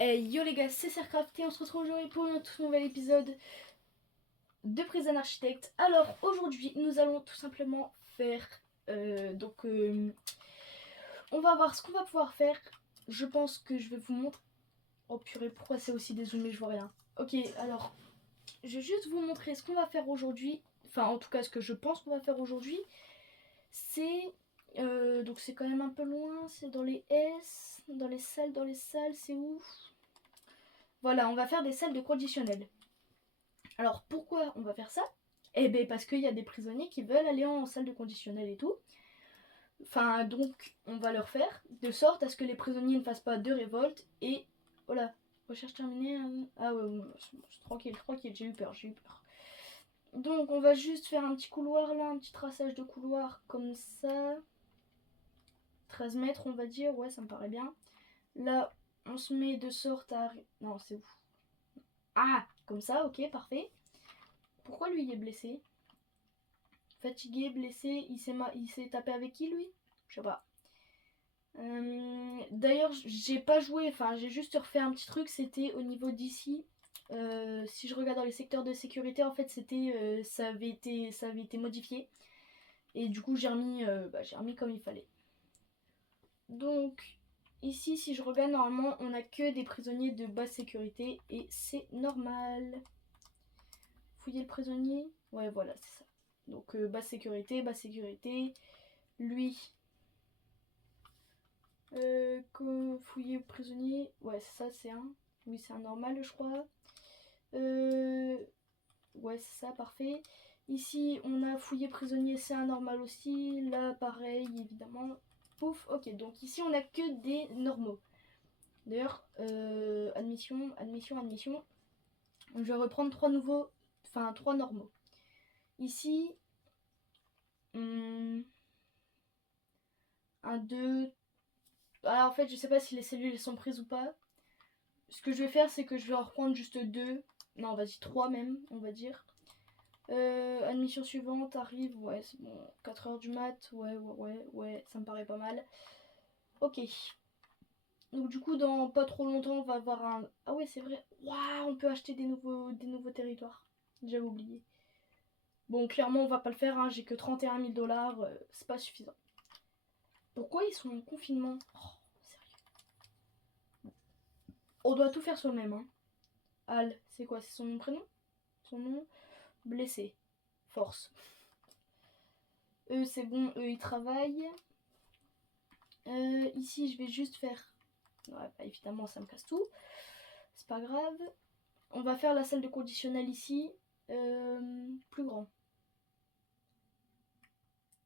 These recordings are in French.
Hey yo les gars, c'est Sercraft et on se retrouve aujourd'hui pour un tout nouvel épisode de Prison Architect. Alors aujourd'hui nous allons tout simplement faire on va voir ce qu'on va pouvoir faire. Je pense que je vais vous montrer. Oh purée, pourquoi c'est aussi dézoomé, je vois rien. Ok, alors je vais juste vous montrer ce qu'on va faire aujourd'hui. Enfin en tout cas ce que je pense qu'on va faire aujourd'hui. C'est donc c'est quand même un peu loin, c'est dans les S, dans les salles, c'est où? Voilà, on va faire des salles de conditionnel. Alors pourquoi on va faire ça? Eh bien parce qu'il y a des prisonniers qui veulent aller en salle de conditionnel et tout. Enfin donc on va leur faire de sorte à ce que les prisonniers ne fassent pas de révolte et voilà. Recherche terminée. Ah ouais, tranquille, j'ai eu peur. Donc on va juste faire un petit couloir là, un petit traçage de couloir comme ça. 13 mètres on va dire, ouais ça me paraît bien. Là on se met de sorte à... Non c'est où? Ah, comme ça, ok, parfait. Pourquoi lui il est blessé? Fatigué, blessé, il s'est tapé avec qui lui? Je sais pas. D'ailleurs, j'ai pas joué, enfin j'ai juste refait un petit truc, c'était au niveau d'ici. Si je regarde dans les secteurs de sécurité, en fait c'était ça avait été modifié. Et du coup j'ai remis comme il fallait. Donc ici si je regarde normalement on a que des prisonniers de basse sécurité et c'est normal. Fouiller le prisonnier, ouais voilà c'est ça. Donc basse sécurité. Lui, fouiller le prisonnier, ouais ça c'est un. Oui c'est un normal je crois. Ouais c'est ça, parfait. Ici on a fouillé prisonnier, c'est un normal aussi. Là pareil évidemment. Pouf, ok donc ici on a que des normaux. D'ailleurs admission. Je vais reprendre trois normaux. Ici, 1, 2. Ah, en fait, je sais pas si les cellules sont prises ou pas. Ce que je vais faire, c'est que je vais en reprendre juste 2. Non, vas-y, 3 même, on va dire. Admission suivante arrive, ouais, c'est bon. 4h du mat, ouais, ça me paraît pas mal. Ok. Donc, du coup, dans pas trop longtemps, on va avoir un. Ah, ouais, c'est vrai. Waouh, on peut acheter des nouveaux territoires. J'avais oublié. Bon, clairement, on va pas le faire, hein. J'ai que 31 000 $, c'est pas suffisant. Pourquoi ils sont en confinement? Oh, sérieux. On doit tout faire sur le même, hein. Al, c'est quoi? C'est son prénom? Son nom? Blessé. Force. Eux, c'est bon, eux, ils travaillent. Ici, je vais juste faire... Ouais, bah, évidemment, ça me casse tout. C'est pas grave. On va faire la salle de conditionnel ici. Plus grand.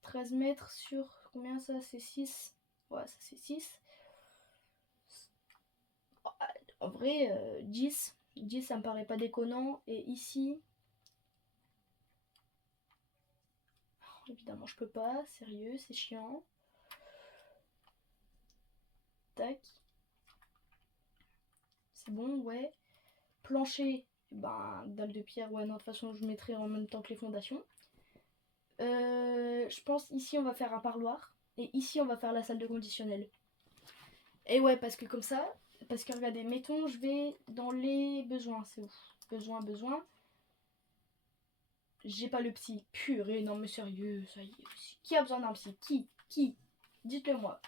13 mètres sur... Combien ça? C'est 6. Ouais, ça c'est 6. En vrai, 10. 10, ça me paraît pas déconnant. Et ici... Oh, évidemment, je peux pas. Sérieux, c'est chiant. Tac. C'est bon, ouais. Plancher, ben, dalle de pierre, ouais, non, de toute façon, je mettrai en même temps que les fondations. Je pense ici, on va faire un parloir. Et ici, on va faire la salle de conditionnel. Et ouais, parce que comme ça, parce que regardez, mettons, je vais dans les besoins. C'est ouf. Besoin. J'ai pas le psy. Purée, non, mais sérieux, ça y est. Qui a besoin d'un psy? Qui? Dites-le moi.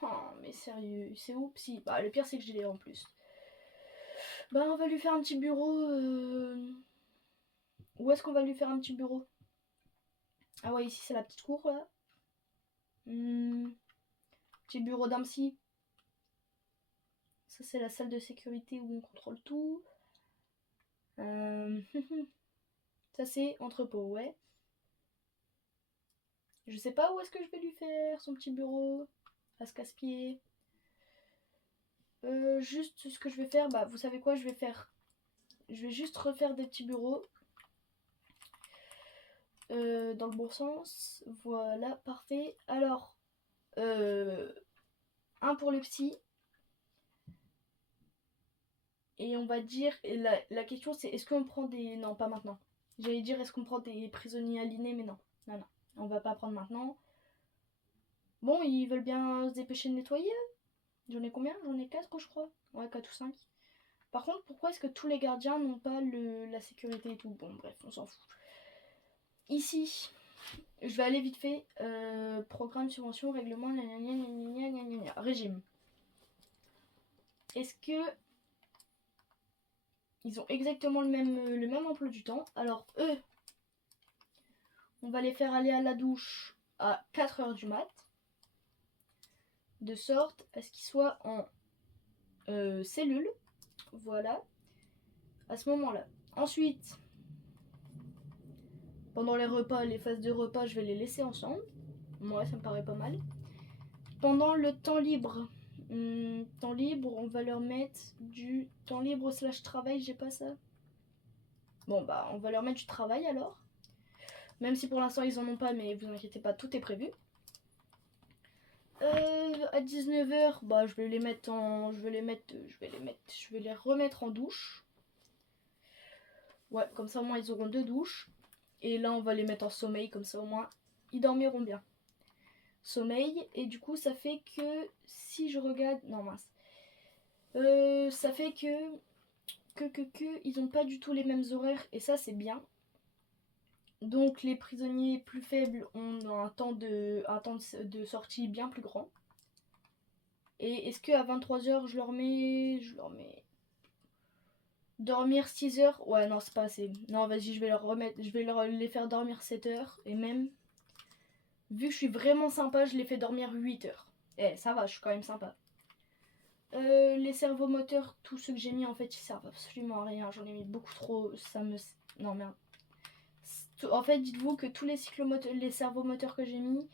Oh, mais sérieux, c'est où psy? Bah, le pire, c'est que je l'ai en plus. Bah, on va lui faire un petit bureau. Où est-ce qu'on va lui faire un petit bureau? Ah ouais, ici c'est la petite cour là. Petit bureau d'un psy. Ça c'est la salle de sécurité où on contrôle tout. Ça c'est entrepôt, ouais. Je sais pas où est-ce que je vais lui faire son petit bureau. À ce casse-pied. Juste ce que je vais faire, bah vous savez quoi je vais faire? Je vais juste refaire des petits bureaux. Dans le bon sens. Voilà, parfait. Alors, un pour le psy. Et on va dire, et la question c'est est-ce qu'on prend des... Non, pas maintenant. J'allais dire est-ce qu'on prend des prisonniers aliénés, mais non. Non, on va pas prendre maintenant. Bon, ils veulent bien se dépêcher de nettoyer. J'en ai combien? J'en ai 4 je crois. Ouais, 4 ou 5. Par contre, pourquoi est-ce que tous les gardiens n'ont pas la sécurité et tout? Bon, bref, on s'en fout. Ici, je vais aller vite fait. Programme, subvention, règlement, régime. Est-ce que ils ont exactement le même emploi du temps? Alors, eux, on va les faire aller à la douche à 4h du mat. De sorte à ce qu'ils soient en cellule. Voilà. À ce moment-là. Ensuite, pendant les repas, les phases de repas, je vais les laisser ensemble. Moi, ça me paraît pas mal. Pendant le temps libre, on va leur mettre du temps libre / travail, j'ai pas ça. Bon, bah, on va leur mettre du travail alors. Même si pour l'instant ils en ont pas, mais vous inquiétez pas, tout est prévu. À 19h, bah, je vais les remettre en douche. Ouais, comme ça au moins ils auront 2 douches. Et là, on va les mettre en sommeil, comme ça au moins ils dormiront bien. Sommeil, et du coup, ça fait que si je regarde. Non, mince. Ça fait que ils n'ont pas du tout les mêmes horaires, et ça, c'est bien. Donc, les prisonniers plus faibles ont un temps de sortie bien plus grand. Et est-ce qu'à 23h, je leur mets dormir 6 heures? Ouais, non, c'est pas assez. Non, vas-y, je vais les faire dormir 7 heures. Et même, vu que je suis vraiment sympa, je les fais dormir 8 heures. Eh, ça va, je suis quand même sympa. Les servomoteurs, tous ceux que j'ai mis, en fait, ils servent absolument à rien. J'en ai mis beaucoup trop. Non, merde. En fait, dites-vous que tous les servomoteurs que j'ai mis,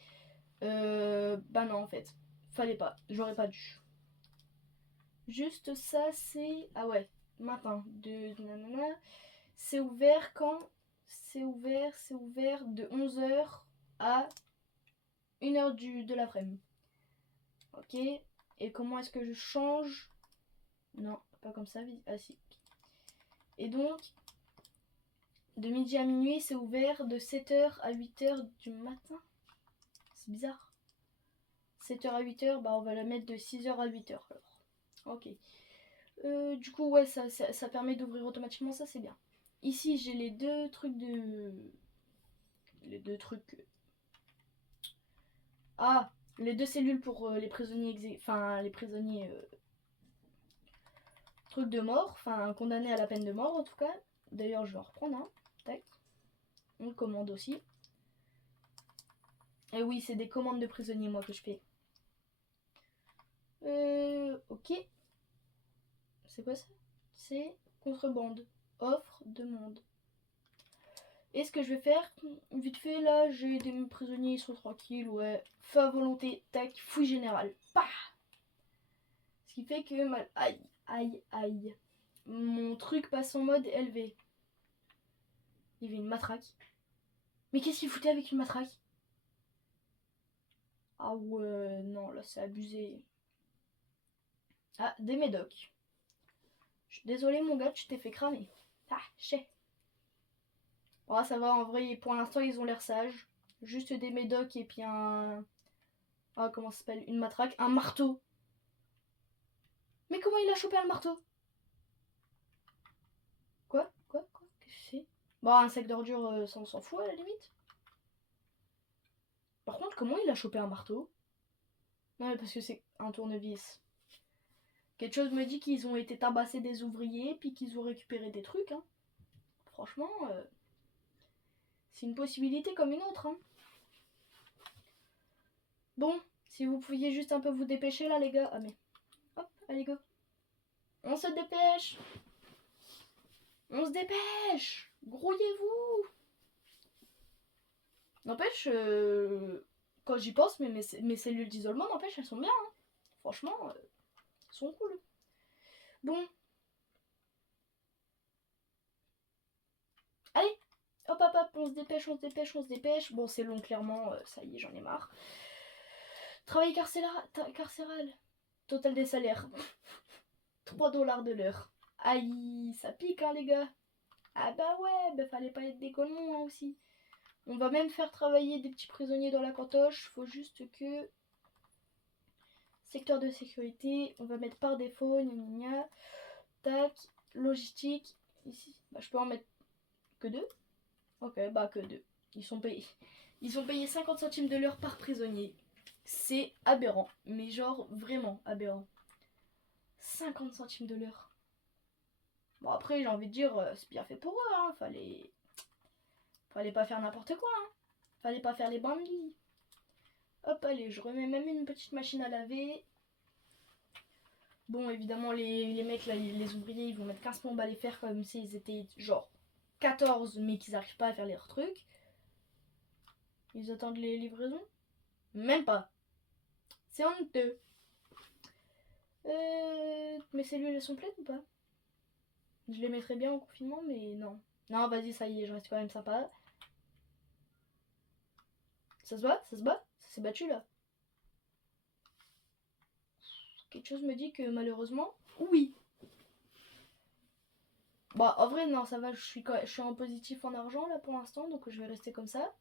bah non, en fait. Fallait pas. J'aurais pas dû. Juste ça, c'est... Ah ouais, matin. C'est ouvert quand? C'est ouvert de 11h à 1h de l'après-midi. Ok. Et comment est-ce que je change? Non, pas comme ça. Ah si. Et donc, de midi à minuit, c'est ouvert de 7h à 8h du matin. C'est bizarre. 7h à 8h, bah on va la mettre de 6h à 8h alors. Ok. Du coup, ouais, ça permet d'ouvrir automatiquement, ça c'est bien. Ici, j'ai les deux trucs de... Les deux trucs... Ah, les 2 cellules pour les prisonniers... Enfin, les prisonniers... Trucs de mort, enfin condamnés à la peine de mort en tout cas. D'ailleurs, je vais en reprendre un. Tac. On le commande aussi. Et oui, c'est des commandes de prisonniers, moi, que je fais. Ok. C'est quoi ça? C'est contrebande. Offre, demande. Et ce que je vais faire, vite fait, là, j'ai des prisonniers, ils sont tranquilles, ouais. Feu à volonté, tac, fouille générale. Pah. Ce qui fait que mal. Aïe, aïe, aïe. Mon truc passe en mode élevé. Il y avait une matraque. Mais qu'est-ce qu'il foutait avec une matraque? Ah ouais, non, là c'est abusé. Ah, des médocs. Je suis désolée mon gars, tu t'es fait cramer. Ah, chais. Oh, ça va, en vrai, pour l'instant ils ont l'air sages. Juste des médocs et puis un... Ah, comment ça s'appelle? Une matraque. Un marteau. Mais comment il a chopé un marteau? Quoi? Qu'est-ce que c'est? Bon, un sac d'ordures, ça on s'en fout à la limite. Par contre, comment il a chopé un marteau? Non, mais parce que c'est un tournevis. Quelque chose me dit qu'ils ont été tabassés des ouvriers, puis qu'ils ont récupéré des trucs, hein. Franchement, c'est une possibilité comme une autre, hein. Bon, si vous pouviez juste un peu vous dépêcher là, les gars. Ah, mais. Hop, allez, go. On se dépêche. On se dépêche. Grouillez-vous. N'empêche, quand j'y pense, mais mes cellules d'isolement, n'empêche, elles sont bien, hein. Franchement, elles sont cool. Bon. Allez, hop, hop, hop, on se dépêche. Bon, c'est long, clairement, ça y est, j'en ai marre. Travail carcéral. Total des salaires. 3$ de l'heure. Aïe, ça pique, hein, les gars. Ah bah ouais, bah fallait pas être déconnant, hein, aussi. On va même faire travailler des petits prisonniers dans la cantoche. Faut juste que secteur de sécurité, on va mettre par défaut, gna gna gna. Tac, logistique, ici, bah, je peux en mettre que 2. Ok, bah que 2. Ils sont payés 50 centimes de l'heure par prisonnier. C'est aberrant, mais genre vraiment aberrant. 50 centimes de l'heure. Bon après j'ai envie de dire, c'est bien fait pour eux, hein. Fallait pas faire n'importe quoi, hein. Fallait pas faire les bandits. Hop, allez, je remets même une petite machine à laver. Bon, évidemment, les mecs, là, les ouvriers, ils vont mettre 15 plombes à les faire comme s'ils étaient genre 14, mais qu'ils n'arrivent pas à faire leurs trucs. Ils attendent les livraisons? Même pas. C'est honteux. Mes cellules, elles sont pleines ou pas? Je les mettrais bien en confinement, mais non. Non, vas-y, ça y est, je reste quand même sympa. Ça se bat? Ça se bat? Ça s'est battu, là. Quelque chose me dit que, malheureusement, oui. Bah, en vrai, non, ça va, je suis en positif en argent, là, pour l'instant, donc je vais rester comme ça.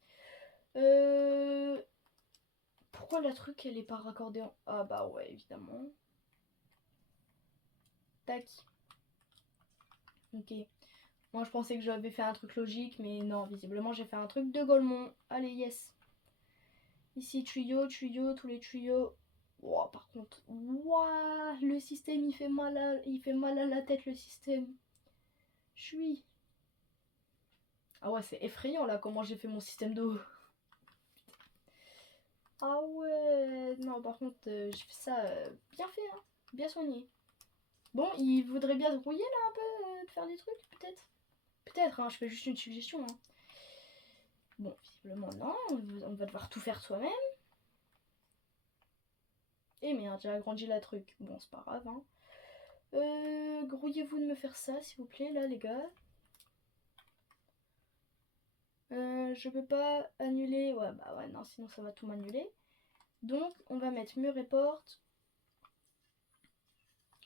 Pourquoi la truc, elle est pas raccordée en... Ah bah ouais, évidemment. Tac. Ok. Moi, je pensais que j'avais fait un truc logique, mais non, visiblement, j'ai fait un truc de Golemont. Allez, yes. Ici, tuyau, tous les tuyaux. Wow, par contre, wow, le système, il fait mal à la tête, le système. Je suis... Ah ouais, c'est effrayant, là, comment j'ai fait mon système d'eau. Ah ouais, non, par contre, j'ai fait ça bien fait, hein, bien soigné. Bon, il voudrait bien se brouiller, là, un peu, de faire des trucs, peut-être. Peut-être, hein, je fais juste une suggestion, hein. Bon, visiblement, non, on va devoir tout faire soi-même. Eh merde, j'ai agrandi la truc. Bon, c'est pas grave, hein. Grouillez-vous de me faire ça, s'il vous plaît, là, les gars. Je peux pas annuler. Ouais, bah ouais, non, sinon ça va tout m'annuler. Donc, on va mettre mur et porte.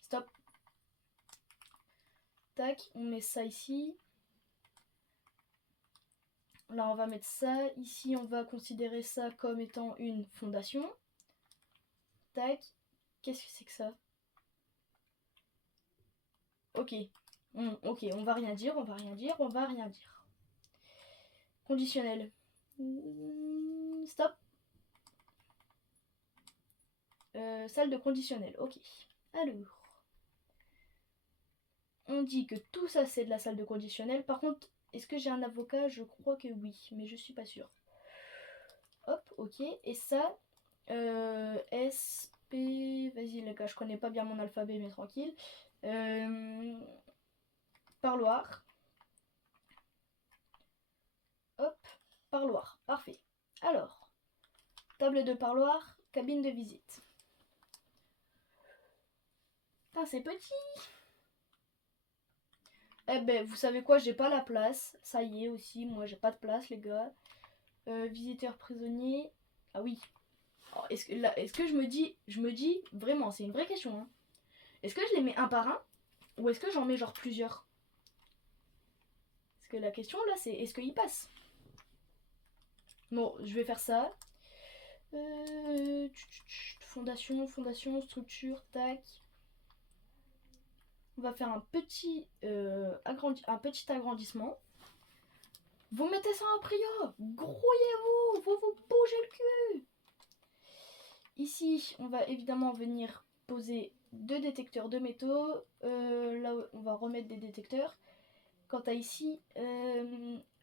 Stop. Tac, on met ça ici. Là, on va mettre ça. Ici, on va considérer ça comme étant une fondation. Tac. Qu'est-ce que c'est que ça? Ok. Ok, on va rien dire, on va rien dire, on va rien dire. Conditionnel. Stop. Salle de conditionnel, ok. Alors. On dit que tout ça c'est de la salle de conditionnel. Par contre, est-ce que j'ai un avocat? Je crois que oui, mais je suis pas sûre. Hop, ok. Et ça, S, P... Vas-y les gars, je connais pas bien mon alphabet, mais tranquille. Parloir. Hop, parloir. Parfait. Alors, table de parloir, cabine de visite. Putain, c'est petit. Eh ben, vous savez quoi, j'ai pas la place. Ça y est aussi, moi j'ai pas de place, les gars. Visiteur prisonnier. Ah oui. Oh, est-ce que je me dis, vraiment, c'est une vraie question. Hein. Est-ce que je les mets un par un ou est-ce que j'en mets genre plusieurs? Parce que la question là, c'est est-ce qu'ils passent? Bon, je vais faire ça. Fondation, structure, tac. On va faire un petit agrandissement. Vous mettez ça en prio. Grouillez-vous. Vous bougez le cul. Ici, on va évidemment venir poser 2 détecteurs de métaux. Là, on va remettre des détecteurs. Quant à ici,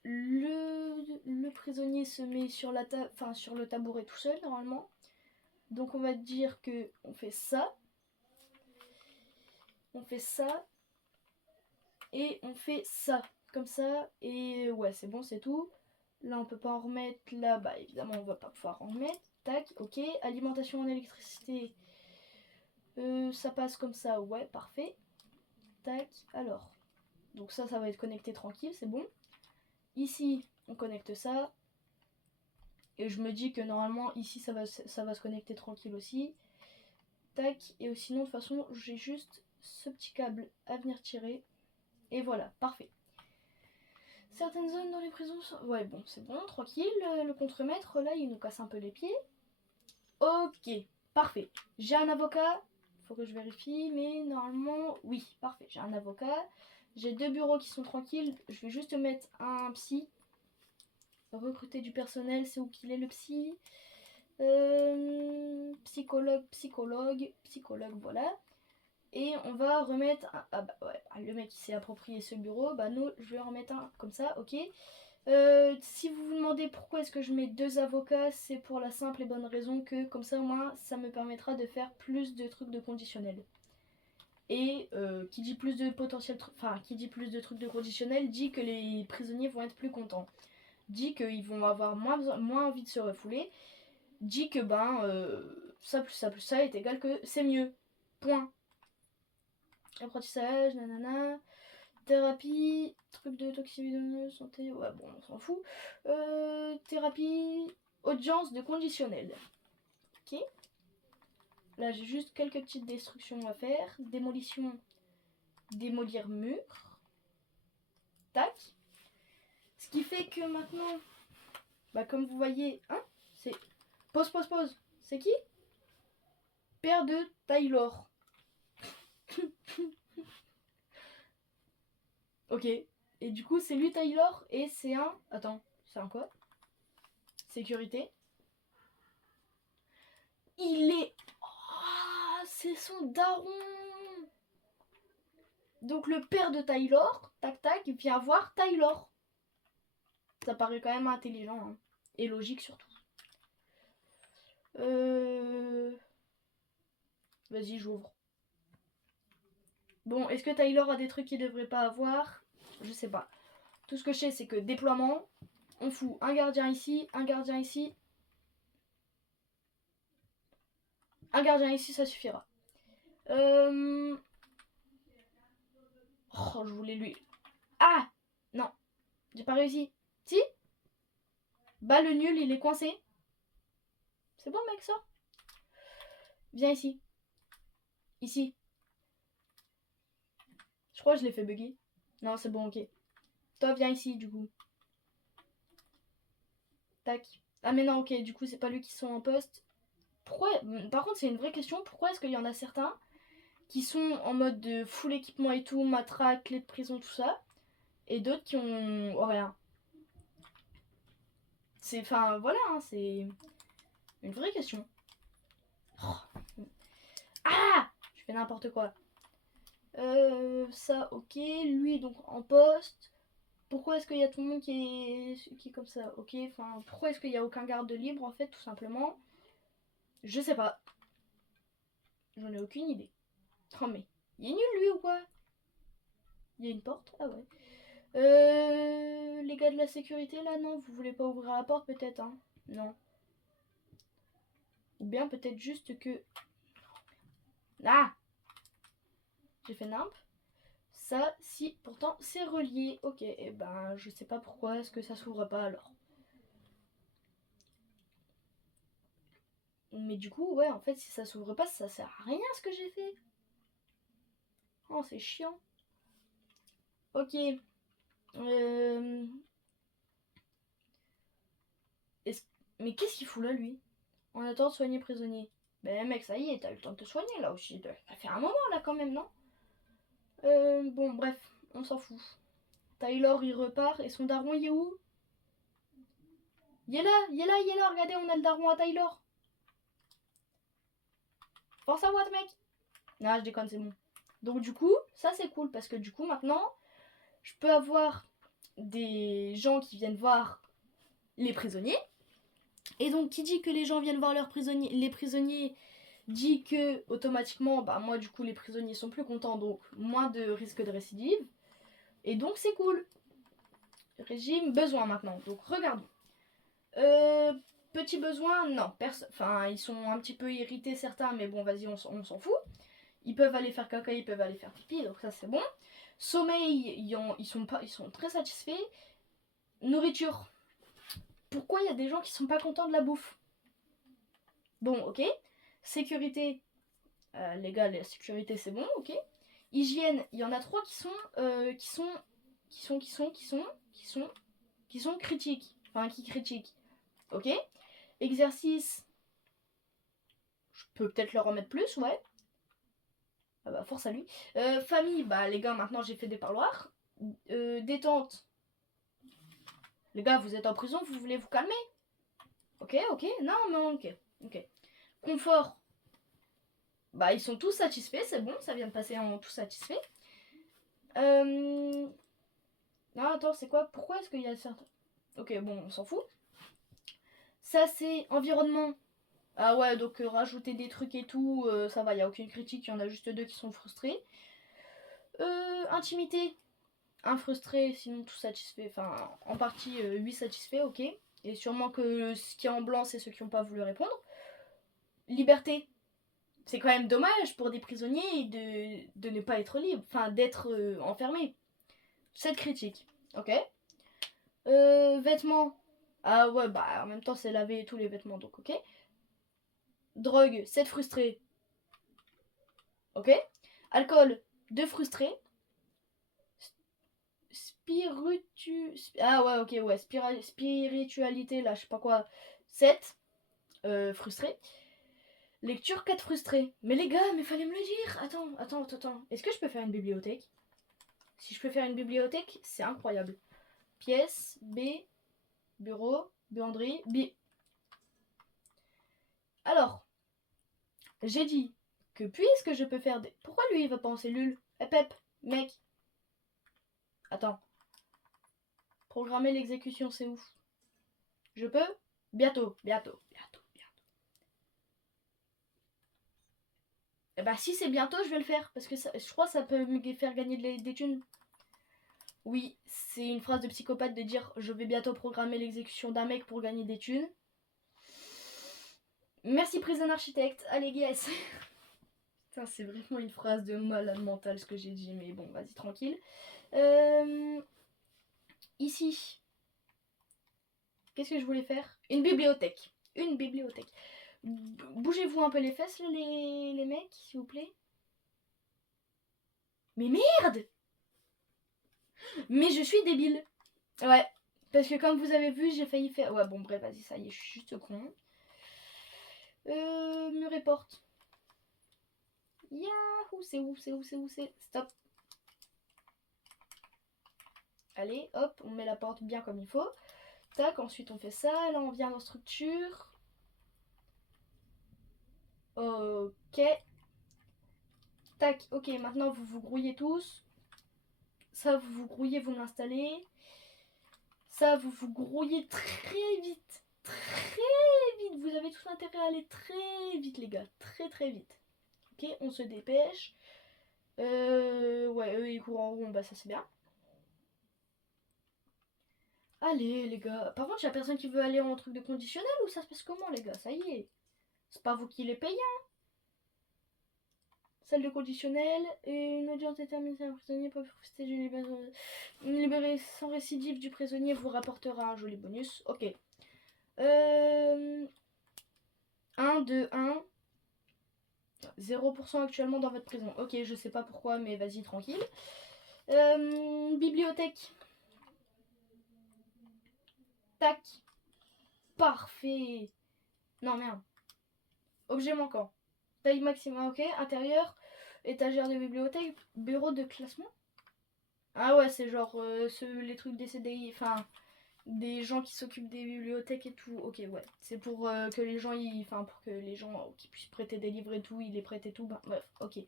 le prisonnier se met sur le tabouret tout seul normalement. Donc on va dire que on fait ça. On fait ça. Et on fait ça. Comme ça. Et ouais, c'est bon, c'est tout. Là, on peut pas en remettre. Là, bah évidemment, on va pas pouvoir en remettre. Tac, ok. Alimentation en électricité. Ça passe comme ça, ouais, parfait. Tac, alors. Donc ça va être connecté tranquille, c'est bon. Ici, on connecte ça. Et je me dis que normalement, ici, ça va se connecter tranquille aussi. Tac, et sinon, de toute façon, j'ai juste ce petit câble à venir tirer. Et voilà, parfait. Certaines zones dans les prisons sont... Ouais, bon, c'est bon, tranquille. Le contremaître, là, il nous casse un peu les pieds. Ok, Parfait. J'ai un avocat. Faut que je vérifie, mais normalement, oui, parfait. J'ai un avocat. J'ai 2 bureaux qui sont tranquilles. Je vais juste mettre un psy. Recruter du personnel, c'est où qu'il est le psy. Psychologue, voilà. Et on va remettre le mec qui s'est approprié ce bureau, nous, je vais en remettre un comme ça, ok. Si vous vous demandez pourquoi est-ce que je mets 2 avocats, c'est pour la simple et bonne raison que comme ça, moi, ça me permettra de faire plus de trucs de conditionnel. Et qui dit plus de potentiel, qui dit plus de trucs de conditionnel, dit que les prisonniers vont être plus contents. Dit qu'ils vont avoir moins envie de se refouler. Dit que ça plus ça est égal que c'est mieux. Point. Apprentissage, nanana. Thérapie, truc de toxicité, santé, ouais bon on s'en fout. Thérapie, audience de conditionnel. Ok. Là j'ai juste quelques petites destructions à faire. Démolition, démolir mur. Tac. Ce qui fait que maintenant, comme vous voyez, hein, c'est... Pause. C'est qui? Père de Taylor. Ok. Et du coup, c'est lui Taylor et c'est un... Attends, c'est un quoi? Sécurité. Il est... Oh, c'est son daron. Donc le père de Taylor, tac tac, vient voir Taylor. Ça paraît quand même intelligent, hein. Et logique surtout. Vas-y, j'ouvre. Bon, est-ce que Taylor a des trucs qu'il devrait pas avoir? Je sais pas. Tout ce que je sais, c'est que déploiement, on fout un gardien ici, un gardien ici. Un gardien ici, ça suffira. Oh, je voulais lui... Ah! Non, j'ai pas réussi. Si? Le nul, il est coincé. C'est bon, mec, sors. Viens ici. Ici. Je crois que je l'ai fait bugger. Non, c'est bon, ok. Toi, viens ici, du coup. Tac. Ah, mais non, ok, du coup, c'est pas lui qui sont en poste. Pourquoi... Par contre, c'est une vraie question. Pourquoi est-ce qu'il y en a certains qui sont en mode de full équipement et tout, matraque, clé de prison, tout ça, et d'autres qui ont rien? C'est... Enfin, voilà, hein, c'est une vraie question. Oh. Ah! Je fais n'importe quoi. Ça, ok. Lui, donc, en poste. Pourquoi est-ce qu'il y a tout le monde qui est comme ça? Ok, enfin, pourquoi est-ce qu'il n'y a aucun garde libre, en fait, tout simplement? Je sais pas. J'en ai aucune idée. Oh, mais il est nul, lui, ou quoi? Il y a une porte? Ah ouais. Les gars de la sécurité, là, non? Vous voulez pas ouvrir la porte, peut-être, hein? Non. Ou bien, peut-être juste que... Ah! J'ai fait nimp. Ça, si, pourtant, c'est relié. Ok, et je sais pas pourquoi est-ce que ça s'ouvre pas, alors. Mais du coup, ouais, en fait, si ça s'ouvre pas, ça sert à rien, ce que j'ai fait. Oh, c'est chiant. Ok. Mais qu'est-ce qu'il fout là, lui? On attend de soigner prisonnier. Ben mec, ça y est, t'as eu le temps de te soigner là aussi. Ça fait un moment là quand même, non? Bon, bref, on s'en fout. Taylor, il repart. Et son daron, il est où? Il est là. Regardez, on a le daron à Taylor. Force à what, mec? Non, je déconne, c'est bon. Donc du coup, ça c'est cool parce que du coup, maintenant, je peux avoir des gens qui viennent voir les prisonniers. Et donc, qui dit que les gens viennent voir les prisonniers dit que automatiquement, moi du coup, les prisonniers sont plus contents, donc moins de risque de récidive. Et donc, c'est cool. Régime besoin maintenant. Donc, regardons. Petit besoin, non. Enfin, ils sont un petit peu irrités certains, mais bon, vas-y, on s'en fout. Ils peuvent aller faire caca, ils peuvent aller faire pipi, donc ça c'est bon. Sommeil, ils sont très satisfaits. Nourriture. Pourquoi il y a des gens qui sont pas contents de la bouffe? Bon, ok. Sécurité, les gars, la sécurité c'est bon, ok. Hygiène, il y en a 3 qui sont critiques. Enfin, qui critiquent. Ok. Exercice, je peut peut-être leur en mettre plus, ouais. Ah bah, force à lui. Famille, bah les gars, maintenant j'ai fait des parloirs. Détente. Les gars, vous êtes en prison, vous voulez vous calmer? Ok, non, mais ok. Confort. Bah, ils sont tous satisfaits, c'est bon, ça vient de passer en tous satisfaits. Non, attends, c'est quoi? Pourquoi est-ce qu'il y a certains... Ok, bon, on s'en fout. Ça, c'est environnement. Ah ouais, donc rajouter des trucs et tout, ça va, il n'y a aucune critique, il y en a juste 2 qui sont frustrés. Intimité. Un frustré, sinon tout satisfait. Enfin, en partie 8 satisfaits, ok. Et sûrement que ce qui est en blanc, c'est ceux qui n'ont pas voulu répondre. Liberté. C'est quand même dommage pour des prisonniers de ne pas être libres, enfin d'être enfermés. 7 critiques, ok. Vêtements. Ah ouais, bah en même temps c'est laver tous les vêtements, donc ok. Drogue, 7 frustrés. Ok. Alcool, 2 frustrés. Ah ouais, ok, ouais. Spiritualité, là, je sais pas quoi. 7 frustrés. Lecture, 4 frustrés. Mais les gars, mais fallait me le dire. Attends. Est-ce que je peux faire une bibliothèque? Si je peux faire une bibliothèque, c'est incroyable. Pièce, B, bureau, buanderie, B. Alors, j'ai dit que puisque je peux faire des... Pourquoi lui il va pas en cellule? Pep, mec. Attends. Programmer l'exécution, c'est ouf. Je peux? Bientôt. Et bah si c'est bientôt, je vais le faire. Parce que ça, je crois que ça peut me faire gagner des thunes. Oui, c'est une phrase de psychopathe de dire je vais bientôt programmer l'exécution d'un mec pour gagner des thunes. Merci Prison Architect. Allez, guess. Putain, c'est vraiment une phrase de malade mental ce que j'ai dit. Mais bon, vas-y, tranquille. Ici. Qu'est-ce que je voulais faire? Une bibliothèque. Bougez-vous un peu les fesses, là, les mecs, s'il vous plaît. Mais merde! Mais je suis débile. Ouais. Parce que comme vous avez vu, j'ai failli faire... Ouais, bon, bref, vas-y, ça y est, je suis juste con. Mur et porte. Yahoo, c'est où? Stop. Allez, hop, on met la porte bien comme il faut. Tac, ensuite on fait ça. Là, on vient dans structure. Ok. Tac, ok, maintenant vous vous grouillez tous. Ça, vous vous grouillez, vous l'installez. Ça, vous vous grouillez très vite. Vous avez tout intérêt à aller très vite, les gars. Très vite. Ok, on se dépêche. Ouais, eux, ils courent en rond, bah ça c'est bien. Allez, les gars. Par contre, y'a personne qui veut aller en truc de conditionnel ou ça se passe comment, les gars? Ça y est. C'est pas vous qui les payez, hein? Salle de conditionnel. Et une audience déterminée un prisonnier peut profiter d'une libération. Une libérée sans récidive du prisonnier vous rapportera un joli bonus. Ok. 1, 2, 1. 0% actuellement dans votre prison. Ok, je sais pas pourquoi, mais vas-y, tranquille. Bibliothèque. Tac. Parfait. Non, merde. Objet manquant. Taille maximum, ok. Intérieur. Étagère de bibliothèque. Bureau de classement. Ah ouais, c'est genre les trucs des CDI. Enfin, des gens qui s'occupent des bibliothèques et tout. Ok, ouais. C'est pour que les gens, enfin, pour que les gens qui puissent prêter des livres et tout, ils les prêtent et tout. Bah, bref, ok.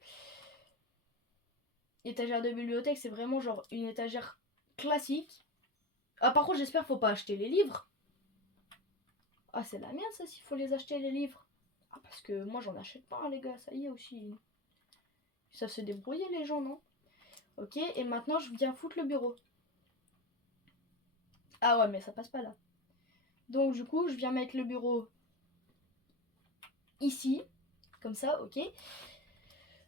Étagère de bibliothèque, c'est vraiment genre une étagère classique. Ah, par contre, j'espère faut pas acheter les livres. Ah, c'est la merde ça s'il faut les acheter les livres. Ah, parce que moi j'en achète pas, hein, les gars, ça y est aussi. Ils savent se débrouiller les gens, non? Ok, et maintenant je viens foutre le bureau. Ah ouais, mais ça passe pas là. Donc du coup, je viens mettre le bureau ici. Comme ça, ok.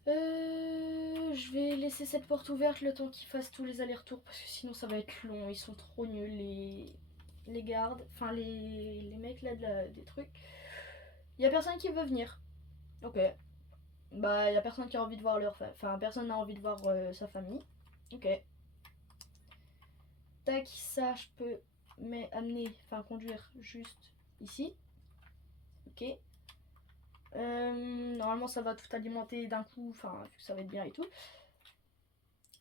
Je vais laisser cette porte ouverte le temps qu'ils fassent tous les allers-retours parce que sinon ça va être long. Ils sont trop nuls, les gardes. Enfin, les mecs là des trucs. Y a personne qui veut venir. Ok. Bah, y a personne qui a envie de voir leur famille. Enfin, personne n'a envie de voir sa famille. Ok. Tac, ça, je peux amener, enfin, conduire juste ici. Ok. Normalement, ça va tout alimenter d'un coup. Enfin, ça va être bien et tout.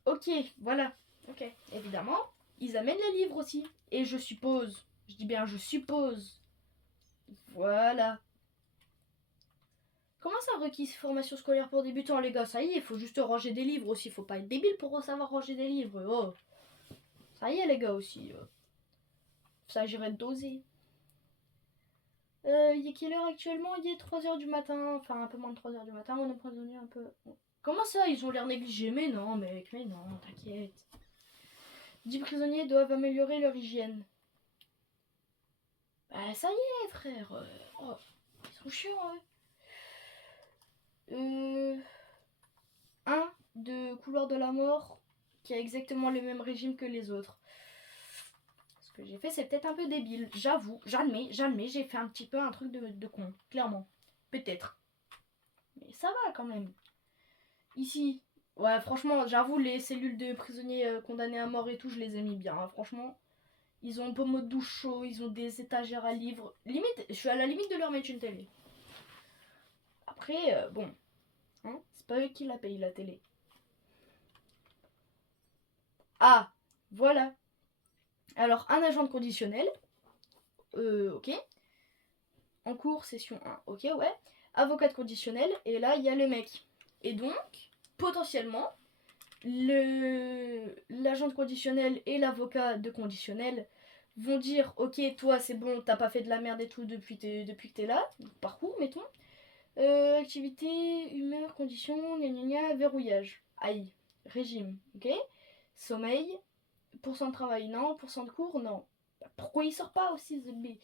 Ok, voilà. Ok, évidemment, ils amènent les livres aussi. Et je suppose, je dis bien je suppose. Voilà. Comment ça, requis formation scolaire pour débutants, les gars? Ça y est, il faut juste ranger des livres aussi. Faut pas être débile pour savoir ranger des livres. Oh. Ça y est, les gars aussi. Ça s'agirait de doser. Il est quelle heure actuellement? Il est 3h du matin. Enfin, un peu moins de 3h du matin. On est prisonnier un peu. Comment ça? Ils ont l'air négligés. Mais non, mec, mais non, t'inquiète. 10 prisonniers doivent améliorer leur hygiène. Bah, ça y est, frère. Oh, ils sont chiants, un de Couloir de la Mort qui a exactement le même régime que les autres. Ce que j'ai fait, c'est peut-être un peu débile. J'avoue, j'admets, j'ai fait un petit peu un truc de con. Clairement. Peut-être. Mais ça va quand même. Ici, ouais, franchement, j'avoue, les cellules de prisonniers condamnés à mort et tout, je les ai mis bien. Hein, franchement, ils ont un pommeau de douche chaud, ils ont des étagères à livres. Limite, je suis à la limite de leur mettre une télé. Après, bon, hein, c'est pas eux qui la payent, la télé. Ah, voilà. Alors, un agent de conditionnel. Ok. En cours, session 1. Ok, ouais. Avocat de conditionnel. Et là, il y a le mec. Et donc, potentiellement, l'agent de conditionnel et l'avocat de conditionnel vont dire ok, toi c'est bon, t'as pas fait de la merde et tout depuis que t'es là, parcours mettons. Activité, humeur, conditions, gna gna gna, verrouillage. Aïe, régime, ok. Sommeil, pourcent de travail, non. Pourcent de cours, non. Pourquoi il sort pas aussi, Zubbi?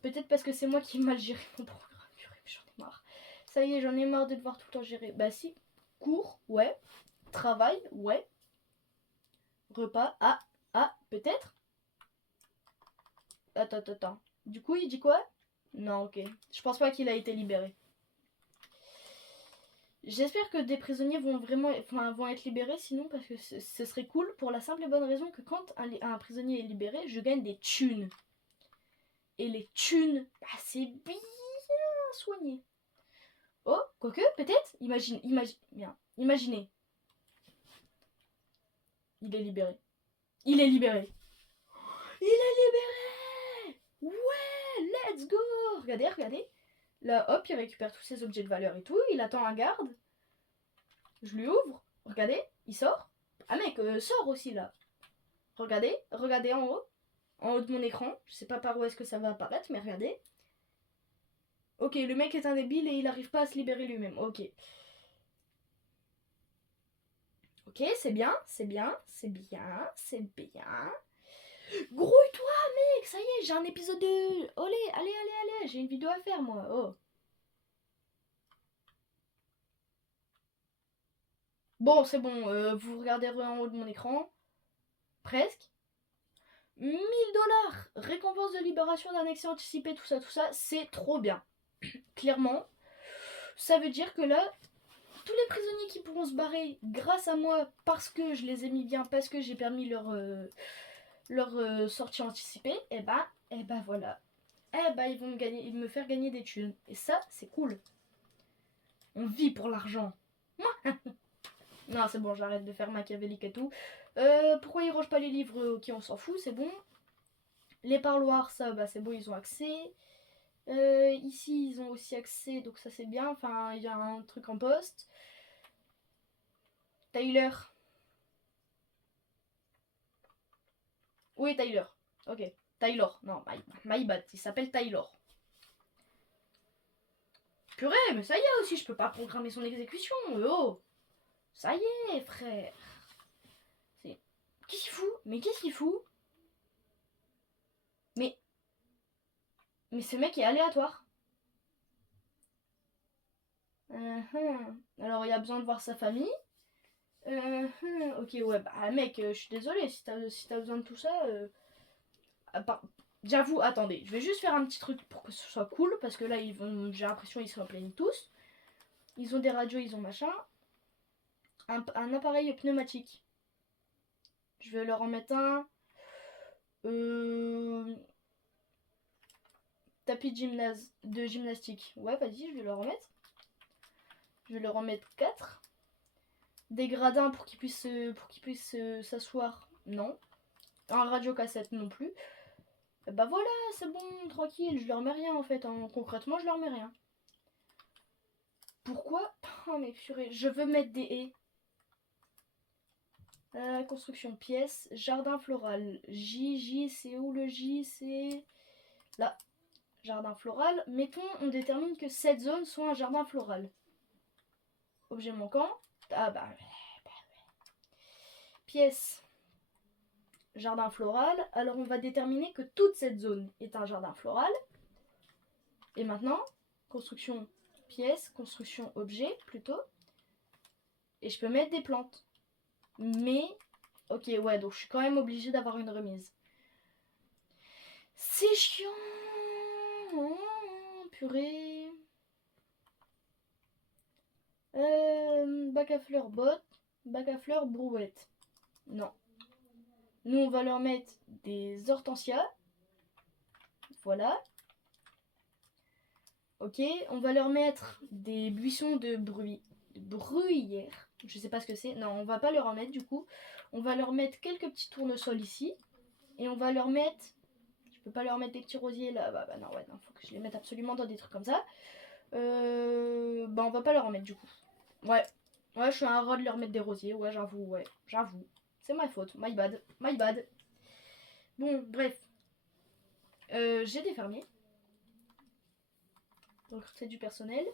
Peut-être parce que c'est moi qui ai mal géré mon programme. J'en ai marre. Ça y est, j'en ai marre de devoir tout le temps gérer. Bah si, cours, ouais. Travail, ouais. Repas, peut-être. Attends. Du coup, il dit quoi? Non, ok. Je pense pas qu'il a été libéré. J'espère que des prisonniers vont vont être libérés, sinon parce que ce serait cool pour la simple et bonne raison que quand un prisonnier est libéré, je gagne des thunes. Et les thunes, bah, c'est bien soigné. Oh, quoique, peut-être. Bien. Imaginez. Il est libéré. Il est libéré. Il est libéré. Ouais, let's go. Regardez. Là, hop, il récupère tous ses objets de valeur et tout. Il attend un garde. Je lui ouvre. Regardez, il sort. Ah mec, sort aussi là. Regardez en haut. En haut de mon écran. Je sais pas par où est-ce que ça va apparaître, mais regardez. Ok, le mec est un débile et il arrive pas à se libérer lui-même. Ok. Ok, c'est bien. Grouille-toi, mec, ça y est, j'ai un épisode de... Allez, j'ai une vidéo à faire, moi. Oh. Bon, c'est bon, vous regarderez en haut de mon écran. Presque. 1000 $, récompense de libération d'un accès anticipé, tout ça, c'est trop bien. Clairement, ça veut dire que là, tous les prisonniers qui pourront se barrer grâce à moi, parce que je les ai mis bien, parce que j'ai permis leur sortie anticipée, et bah voilà. Ils vont me faire gagner des thunes. Et ça, c'est cool. On vit pour l'argent. Non, c'est bon, j'arrête de faire machiavélique et tout. Pourquoi ils rangent pas les livres? Ok, on s'en fout, c'est bon. Les parloirs, ça, bah c'est bon, ils ont accès. Ici, ils ont aussi accès, donc ça c'est bien. Enfin, il y a un truc en poste. Tyler. Où est Tyler? Ok. Taylor. Non, my bad. Il s'appelle Taylor. Purée, mais ça y est aussi, je peux pas programmer son exécution. Oh. Ça y est, frère. Qu'est-ce qu'il fout? Mais qu'est-ce qu'il fout? Mais ce mec est aléatoire. Alors il y a besoin de voir sa famille. Ok, ouais, bah mec, je suis désolée, si t'as besoin de tout ça. J'avoue, attendez, je vais juste faire un petit truc pour que ce soit cool, parce que là, j'ai l'impression qu'ils se replaignent tous. Ils ont des radios, ils ont machin. Un appareil pneumatique. Je vais leur en mettre un. Tapis de gymnastique. Ouais, vas-y, je vais le remettre. Je vais le remettre 4. Des gradins pour qu'il puisse s'asseoir. Non. Un radiocassette non plus. Bah voilà, c'est bon, tranquille. Je leur mets rien en fait. Hein. Concrètement, je leur mets rien. Pourquoi? Oh mais purée, je veux mettre des haies. Construction pièce, jardin floral. J, c'est où le J? C'est là. Jardin floral. Mettons, on détermine que cette zone soit un jardin floral. Objet manquant. Ah bah. Pièce. Jardin floral. Alors on va déterminer que toute cette zone est un jardin floral. Et maintenant, construction pièce, construction objet plutôt. Et je peux mettre des plantes. Mais, ok, ouais, donc je suis quand même obligée d'avoir une remise. C'est chiant. Oh, purée. Bac à fleurs botte, bac à fleurs brouette. Non. Nous, on va leur mettre des hortensias. Voilà. Ok, on va leur mettre des buissons de bruyère. Je sais pas ce que c'est. Non, on va pas leur en mettre du coup. On va leur mettre quelques petits tournesols ici. Et on va leur mettre... Je peux pas leur mettre des petits rosiers là. Bah non, ouais, non, faut que je les mette absolument dans des trucs comme ça. Bah on va pas leur en mettre du coup. Ouais, je suis un rat de leur mettre des rosiers. Ouais, j'avoue. C'est ma faute. My bad. Bon, bref. J'ai des fermiers. Recruter du personnel.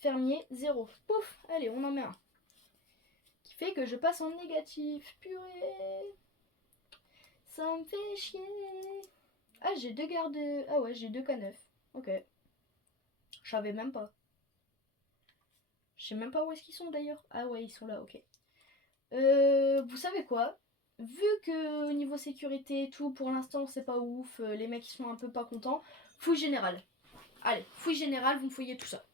Fermier 0. Pouf, allez, on en met un. Qui fait que je passe en négatif. Purée. Ça me fait chier. Ah, j'ai 2 gardes. Ah ouais, j'ai 2 K9. Ok. Je savais même pas. Je sais même pas où est-ce qu'ils sont d'ailleurs. Ah ouais, ils sont là, ok. Vous savez quoi? Vu que au niveau sécurité et tout, pour l'instant c'est pas ouf, les mecs ils sont un peu pas contents, fouille générale. Allez, fouille générale, vous me fouillez tout ça.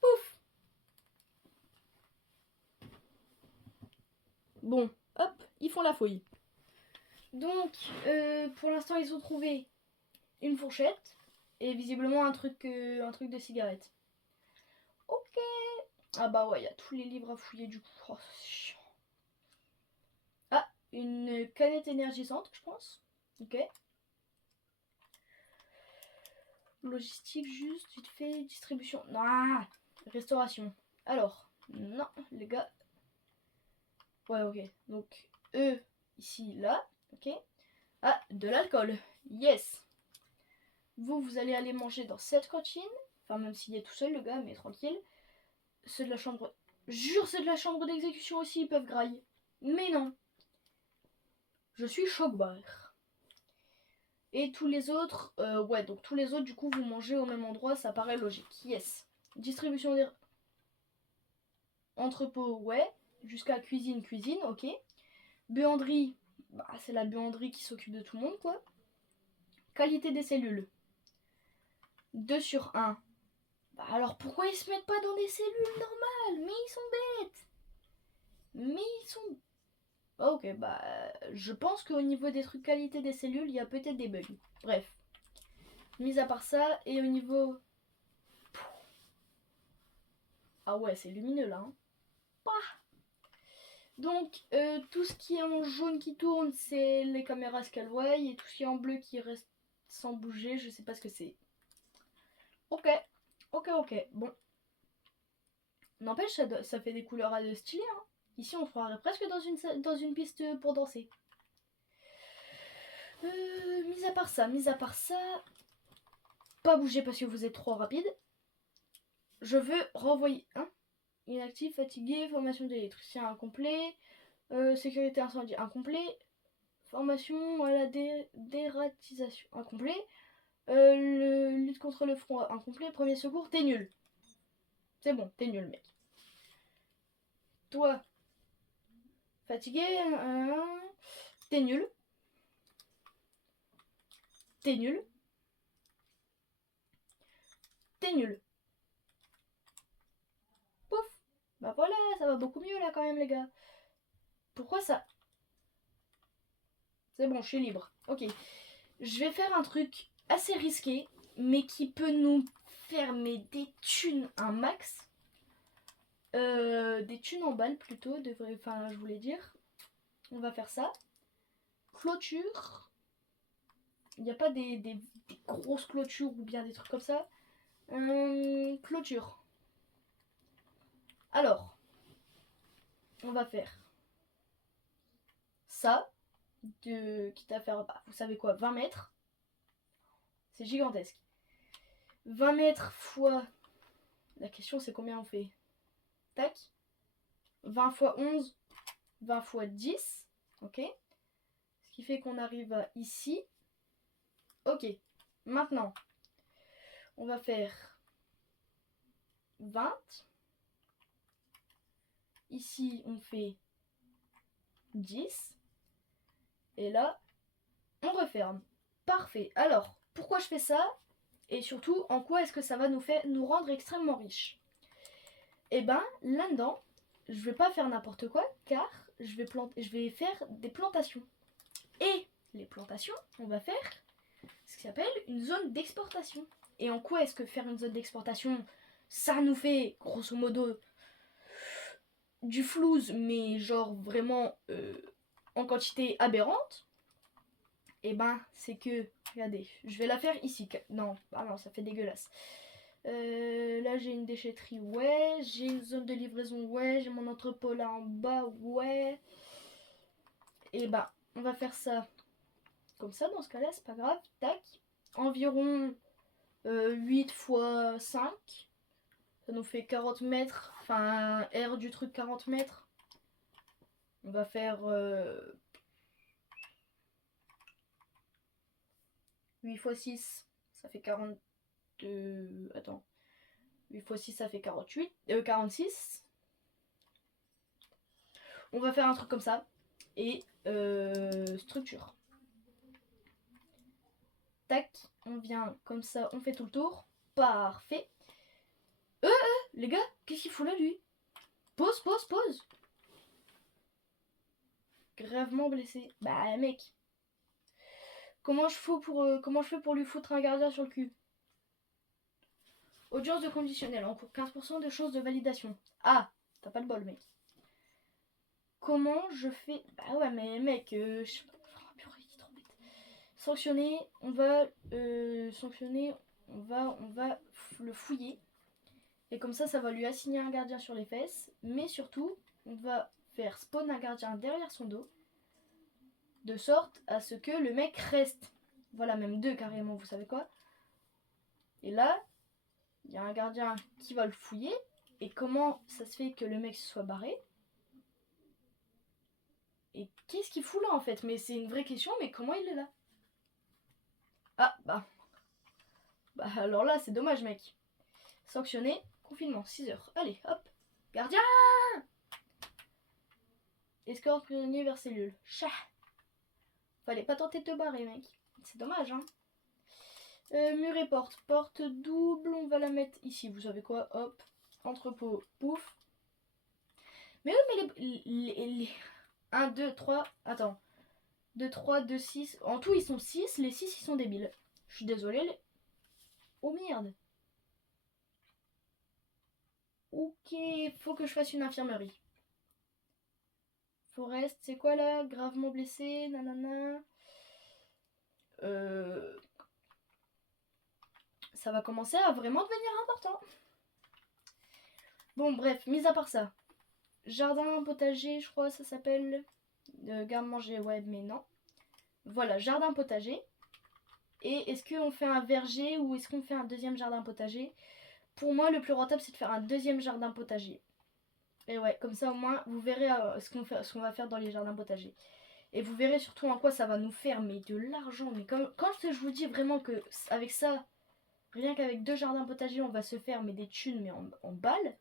Pouf. Bon, hop, ils font la fouille. Donc, pour l'instant ils ont trouvé une fourchette et visiblement un truc de cigarette. Ok. Ah bah ouais, il y a tous les livres à fouiller du coup. Oh, c'est chiant. Ah, une canette énergisante, je pense. Ok. Logistique, juste, vite fait, distribution. Ah, restauration. Alors, non, les gars. Ouais, ok. Donc, eux, ici, là. Ok. Ah, de l'alcool. Yes. Vous allez aller manger dans cette cantine. Enfin, même s'il est tout seul, le gars, mais tranquille. Ceux de la chambre... Jure, ceux de la chambre d'exécution aussi, ils peuvent grailler. Mais non. Je suis choc-bar. Et tous les autres... ouais, donc tous les autres, du coup, vous mangez au même endroit. Ça paraît logique. Yes. Distribution des... Entrepôt, ouais. Jusqu'à cuisine, ok. Buanderie, bah, c'est la buanderie qui s'occupe de tout le monde, quoi. Qualité des cellules. 2 sur 1. Bah, alors pourquoi ils se mettent pas dans des cellules normales? Mais ils sont bêtes. Ok, bah, je pense qu'au niveau des trucs qualité des cellules, il y a peut-être des bugs. Bref. Mis à part ça, et au niveau... Ah ouais, c'est lumineux, là. Hein. Donc, tout ce qui est en jaune qui tourne, c'est les caméras Scalway. Et tout ce qui est en bleu qui reste sans bouger, je sais pas ce que c'est. Ok. Bon. N'empêche, ça fait des couleurs à deux stylées. Hein. Ici, on se croirait presque dans une piste pour danser. Mis à part ça, pas bouger parce que vous êtes trop rapide. Je veux renvoyer. Hein, inactif, fatigué, formation d'électricien incomplet, sécurité incendie incomplet, formation à la dératisation incomplet, lutte contre le froid incomplet, premier secours, t'es nul. C'est bon, t'es nul, mec. Toi, fatigué, t'es nul. T'es nul. T'es nul. Pouf. Bah voilà, ça va beaucoup mieux là quand même les gars. Pourquoi ça? C'est bon, je suis libre. Ok. Je vais faire un truc assez risqué, mais qui peut nous faire mais, des thunes un max. Des thunes en balles plutôt, enfin je voulais dire. On va faire ça. Clôture. Il n'y a pas des grosses clôtures ou bien des trucs comme ça. Clôture. Alors, on va faire ça. Quitte à faire, vous savez quoi, 20 mètres. C'est gigantesque. 20 mètres fois... La question c'est combien on fait. Tac. 20 fois 11. 20 fois 10. Ok. Ce qui fait qu'on arrive à ici. Ok. Maintenant, on va faire 20. Ici, on fait 10. Et là, on referme. Parfait. Alors, pourquoi je fais ça? Et surtout, en quoi est-ce que ça va nous rendre extrêmement riches? Et ben, là-dedans, je vais pas faire n'importe quoi, car je vais faire des plantations. Et les plantations, on va faire ce qui s'appelle une zone d'exportation. Et en quoi est-ce que faire une zone d'exportation, ça nous fait, grosso modo, du flouze, mais genre vraiment en quantité aberrante? Et ben, c'est que, regardez, je vais la faire ici. Non, ah non, ça fait dégueulasse. Là, j'ai une déchetterie, ouais. J'ai une zone de livraison, ouais. J'ai mon entrepôt là en bas, ouais. Et ben, on va faire ça comme ça, dans ce cas-là, c'est pas grave. Tac. Environ 8 fois 5. Ça nous fait 40 mètres. Enfin, R du truc 40 mètres. On va faire 8 fois 6. Ça fait 42. Attends. 8 fois 6, ça fait 48. 46. On va faire un truc comme ça. Et structure. Tac. On vient comme ça. On fait tout le tour. Parfait. Les gars, qu'est-ce qu'il fout là, lui? Pause, pause, pause. Gravement blessé. Bah, mec. Comment je fais pour lui foutre un gardien sur le cul? Audience de conditionnel. En cours 15% de choses de validation. Ah, t'as pas le bol, mec. Comment je fais... Bah ouais, mais mec, sanctionner, on va sanctionner, on va le fouiller. Et comme ça va lui assigner un gardien sur les fesses. Mais surtout, on va faire spawn un gardien derrière son dos. De sorte à ce que le mec reste. Voilà, même deux carrément, vous savez quoi. Et là, il y a un gardien qui va le fouiller. Et comment ça se fait que le mec se soit barré? Et qu'est-ce qu'il fout là en fait? Mais c'est une vraie question, mais comment il est là? Ah, bah alors là, c'est dommage, mec. Sanctionné, confinement, 6 heures. Allez, hop. Gardien! Escorte prisonnier vers cellule. Chat! Fallait pas tenter de te barrer, mec. C'est dommage, hein. Mur et porte. Porte double, on va la mettre ici. Vous savez quoi? Hop. Entrepôt, pouf. Mais oui, mais les 1, 2, 3. Attends. 2, 3, 2, 6. En tout, ils sont 6. Les 6, ils sont débiles. Je suis désolée. Oh merde. Ok, faut que je fasse une infirmerie. Forest, c'est quoi là? Gravement blessé, nanana. Ça va commencer à vraiment devenir important. Bon, bref, mis à part ça. Jardin potager, je crois ça s'appelle. Garde-manger, ouais, mais non. Voilà, jardin potager. Et est-ce qu'on fait un verger ou est-ce qu'on fait un deuxième jardin potager? Pour moi, le plus rentable, c'est de faire un deuxième jardin potager. Et ouais, comme ça au moins, vous verrez ce qu'on va faire dans les jardins potagers. Et vous verrez surtout en quoi ça va nous faire mais de l'argent. Mais quand je vous dis vraiment que avec ça, rien qu'avec 2 jardins potagers, on va se faire mais des thunes mais en balles.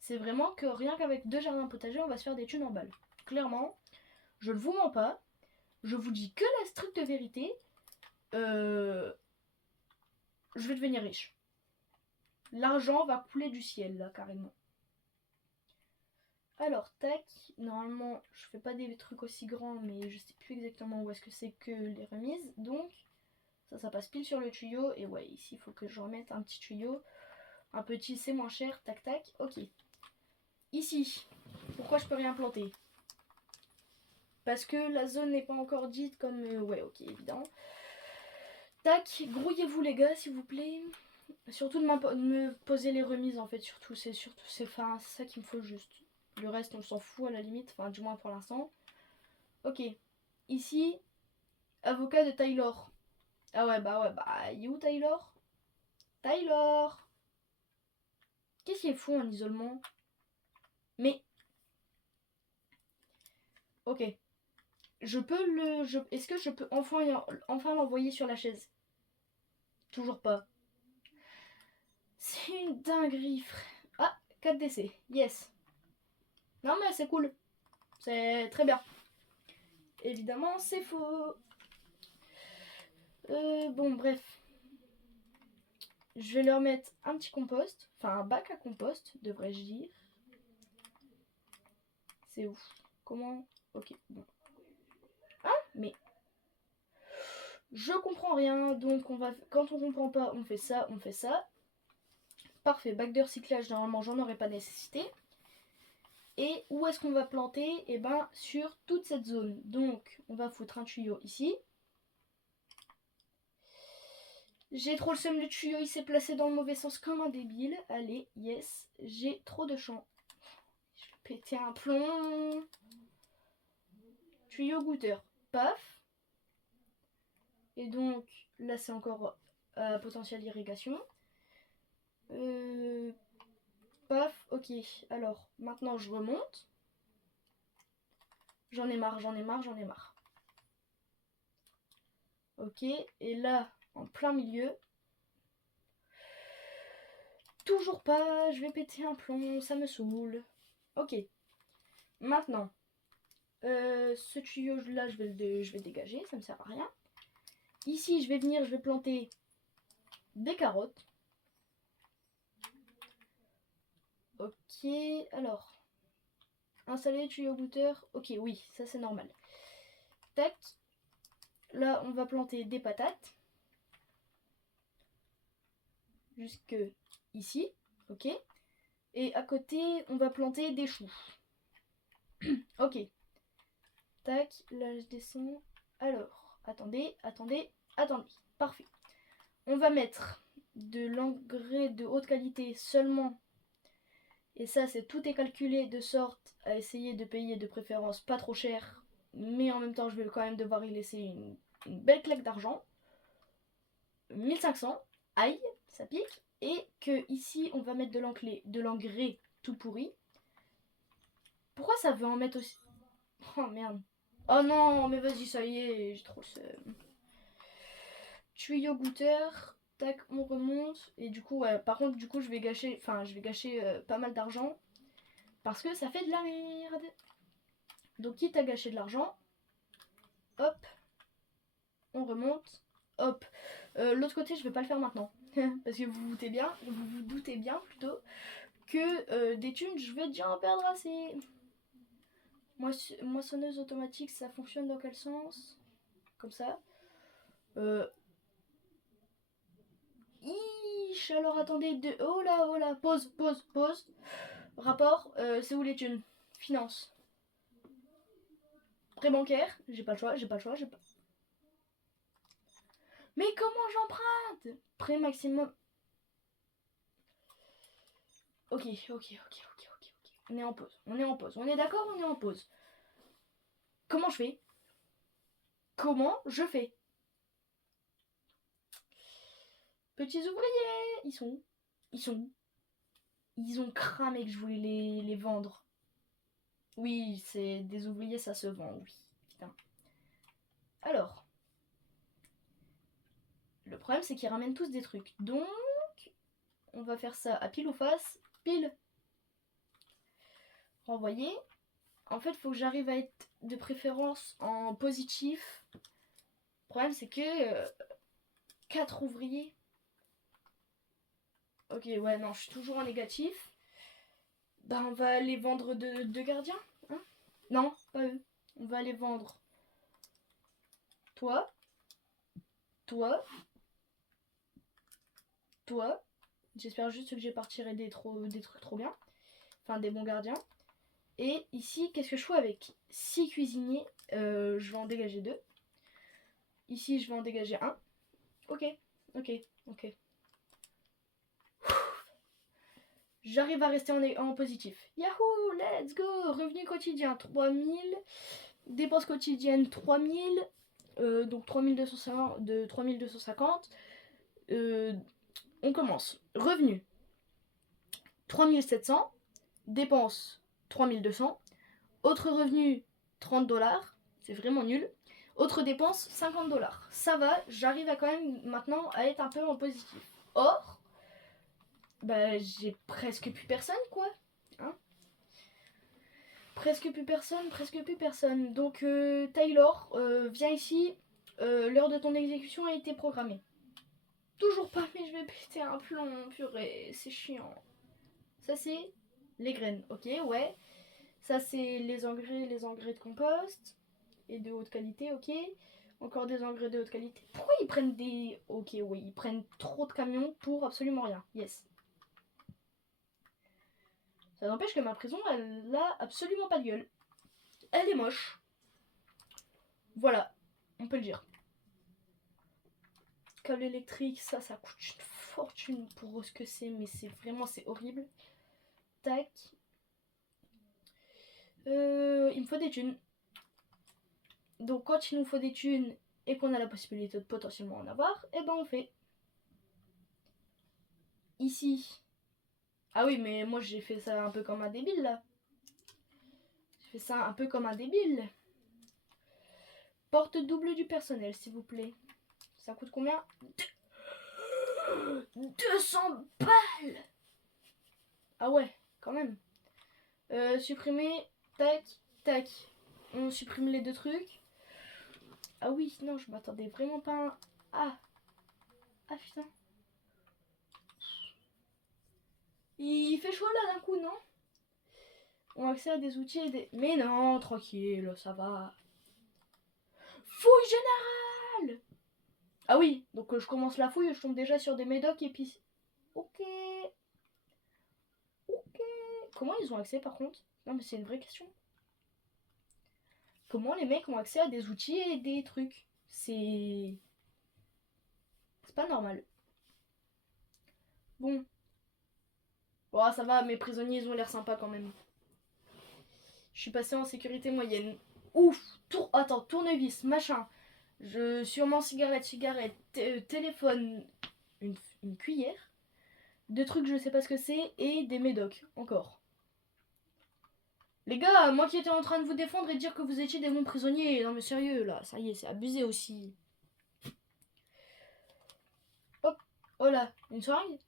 C'est vraiment que rien qu'avec 2 jardins potagers, on va se faire des thunes en balles. Clairement, je ne vous mens pas. Je vous dis que la stricte vérité. Je vais devenir riche. L'argent va couler du ciel là carrément. Alors tac, normalement je fais pas des trucs aussi grands mais je sais plus exactement où est-ce que c'est que les remises. Donc Ça passe pile sur le tuyau. Et ouais, ici, il faut que je remette un petit tuyau. Un petit, c'est moins cher. Tac, tac. Ok. Ici, pourquoi je peux rien planter? Parce que la zone n'est pas encore dite comme... ouais, ok, évidemment. Tac, grouillez-vous les gars, s'il vous plaît. Surtout de me poser les remises, en fait. Surtout, c'est ça qu'il me faut juste. Le reste, on s'en fout à la limite. Enfin, du moins pour l'instant. Ok. Ici, avocat de Taylor. Ah ouais, il est où Taylor? Taylor! Qu'est-ce qu'il est fou en isolement? Mais... Ok. Est-ce que je peux enfin l'envoyer sur la chaise? Toujours pas. C'est une dinguerie, frère. Ah, 4 décès. Yes. Non mais c'est cool. C'est très bien. Évidemment, c'est faux. Bon, bref. Je vais leur mettre un petit compost. Enfin, un bac à compost, devrais-je dire. C'est ouf. Comment? Ok, bon. Hein? Mais... Je comprends rien, donc quand on comprend pas, on fait ça, on fait ça. Parfait, bac de recyclage, normalement j'en aurais pas nécessité. Et où est-ce qu'on va planter? Eh ben sur toute cette zone. Donc on va foutre un tuyau ici. J'ai trop le seum, le tuyau il s'est placé dans le mauvais sens comme un débile. Allez, yes, j'ai trop de champ. Je vais péter un plomb. Tuyau goûteur, paf. Et donc là c'est encore potentiel irrigation. Paf, ok. Alors maintenant je remonte. J'en ai marre, j'en ai marre, j'en ai marre. Ok, et là, en plein milieu. Toujours pas, je vais péter un plomb, ça me saoule. Ok, maintenant, ce tuyau là, je vais le dégager, ça me sert à rien. Ici, je vais venir, je vais planter des carottes. Ok, alors, installer le tuyau goûteur. Ok, oui, ça c'est normal. Tac, là, on va planter des patates. Jusque ici, ok. Et à côté, on va planter des choux. Ok. Tac, là je descends. Alors, attendez. Parfait. On va mettre de l'engrais de haute qualité seulement. Et ça, tout est calculé de sorte à essayer de payer de préférence pas trop cher. Mais en même temps, je vais quand même devoir y laisser une belle claque d'argent. 1500. Aïe, ça pique. Et que ici, on va mettre de l'engrais tout pourri. Pourquoi ça veut en mettre aussi? Oh merde. Oh non, mais vas-y, ça y est, j'ai trop le seum. Tuyau goûteur, tac, on remonte. Et du coup, ouais, par contre, du coup, je vais gâcher pas mal d'argent. Parce que ça fait de la merde. Donc, quitte à gâcher de l'argent, hop, on remonte, hop. L'autre côté, je vais pas le faire maintenant. Parce que vous vous doutez bien plutôt, que des thunes, je vais déjà en perdre assez. Moissonneuse automatique, ça fonctionne dans quel sens? Comme ça. Alors attendez, oh là, pause. Rapport, c'est où les thunes? Finance. Prêt bancaire, j'ai pas le choix. Mais comment j'emprunte? Prêt maximum. Ok. On est en pause. On est d'accord, on est en pause. Comment je fais? Petits ouvriers, ils sont où? Ils ont cramé que je voulais les vendre. Oui, c'est des ouvriers, ça se vend, oui. Putain. Alors, le problème, c'est qu'ils ramènent tous des trucs. Donc, on va faire ça à pile ou face. Pile. Renvoyer. En fait, il faut que j'arrive à être de préférence en positif. Le problème, c'est que 4 ouvriers. Ok, ouais, non, je suis toujours en négatif. Bah, on va aller vendre deux gardiens. Hein? Non, pas eux. On va aller vendre toi, toi, toi. J'espère juste que j'ai pas retiré des trucs trop bien. Enfin, des bons gardiens. Et ici, qu'est-ce que je fais avec 6 cuisiniers? Je vais en dégager 2. Ici, je vais en dégager 1. Ok, ok, ok. J'arrive à rester en positif. Yahoo, let's go. Revenu quotidien 3000. Dépenses quotidiennes 3000. Donc 3250. De 3250. On commence. Revenu 3700. Dépenses 3200. Autre revenu 30 $. C'est vraiment nul. Autre dépense 50 $. Ça va, j'arrive à quand même maintenant à être un peu en positif. Or, bah j'ai presque plus personne quoi. Hein, presque plus personne. Donc Taylor, viens ici. L'heure de ton exécution a été programmée. Toujours pas, mais je vais péter un plomb, purée, c'est chiant. Ça c'est les graines, ok, ouais. Ça c'est les engrais de compost et de haute qualité, ok. Encore des engrais de haute qualité. Pourquoi ils prennent des... Ok, oui, ils prennent trop de camions pour absolument rien. Yes. Ça n'empêche que ma prison, elle a absolument pas de gueule. Elle est moche. Voilà, on peut le dire. Câble électrique, ça coûte une fortune pour ce que c'est, mais c'est vraiment, c'est horrible. Tac. Il me faut des thunes. Donc quand il nous faut des thunes et qu'on a la possibilité de potentiellement en avoir, et ben on fait. Ici. Ah oui, mais moi j'ai fait ça un peu comme un débile là. J'ai fait ça un peu comme un débile. Porte double du personnel, s'il vous plaît. Ça coûte combien? 200 balles. Ah ouais, quand même. Supprimer. Tac, tac. On supprime les 2 trucs. Ah oui, non, je m'attendais vraiment pas à... Ah. Ah putain. Il fait chaud là d'un coup, non? On a accès à des outils et des... Mais non, tranquille, ça va. Fouille générale. Ah oui, donc je commence la fouille, je tombe déjà sur des médocs et puis... Ok. Ok. Comment ils ont accès par contre? Non mais c'est une vraie question. Comment les mecs ont accès à des outils et des trucs? C'est pas normal. Bon. Oh, ça va, mes prisonniers ils ont l'air sympas quand même. Je suis passé en sécurité moyenne. Ouf. Attends, tournevis, machin. Sûrement cigarette, téléphone, une cuillère. 2 trucs, je sais pas ce que c'est. Et des médocs, encore. Les gars, moi qui étais en train de vous défendre et de dire que vous étiez des bons prisonniers. Non mais sérieux, là, ça y est, c'est abusé aussi. Hop, oh là, une seringue?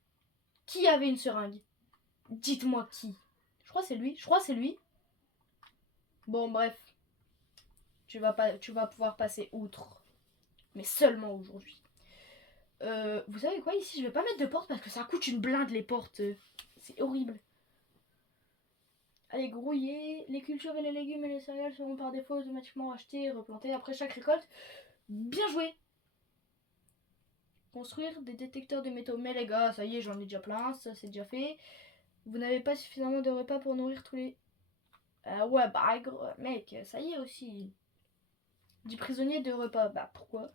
Qui avait une seringue? Dites-moi qui. Je crois que c'est lui. Bon, bref. Tu vas pouvoir passer outre. Mais seulement aujourd'hui. Vous savez quoi, ici, je vais pas mettre de porte parce que ça coûte une blinde, les portes. C'est horrible. Allez, grouiller. Les cultures et les légumes et les céréales seront par défaut automatiquement achetés et replantés après chaque récolte. Bien joué. Construire des détecteurs de métaux. Mais les gars, ça y est, j'en ai déjà plein, ça c'est déjà fait. Vous n'avez pas suffisamment de repas pour nourrir tous les... ouais, bah, mec, ça y est aussi. 10 prisonniers, 2 repas. Bah, pourquoi?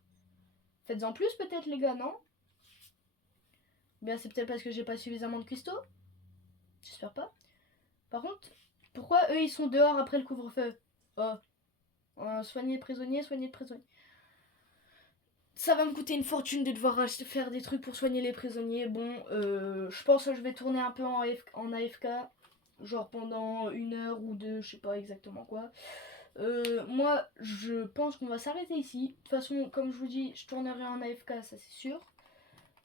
Faites-en plus peut-être, les gars, non? Bien, c'est peut-être parce que j'ai pas suffisamment de cuistots. J'espère pas. Par contre, pourquoi eux, ils sont dehors après le couvre-feu? Oh. Soigner les prisonniers, Ça va me coûter une fortune de devoir faire des trucs pour soigner les prisonniers. Bon, je pense que je vais tourner un peu en AFK. Genre pendant 1 heure ou 2, je sais pas exactement quoi. Moi, je pense qu'on va s'arrêter ici. De toute façon, comme je vous dis, je tournerai en AFK, ça c'est sûr.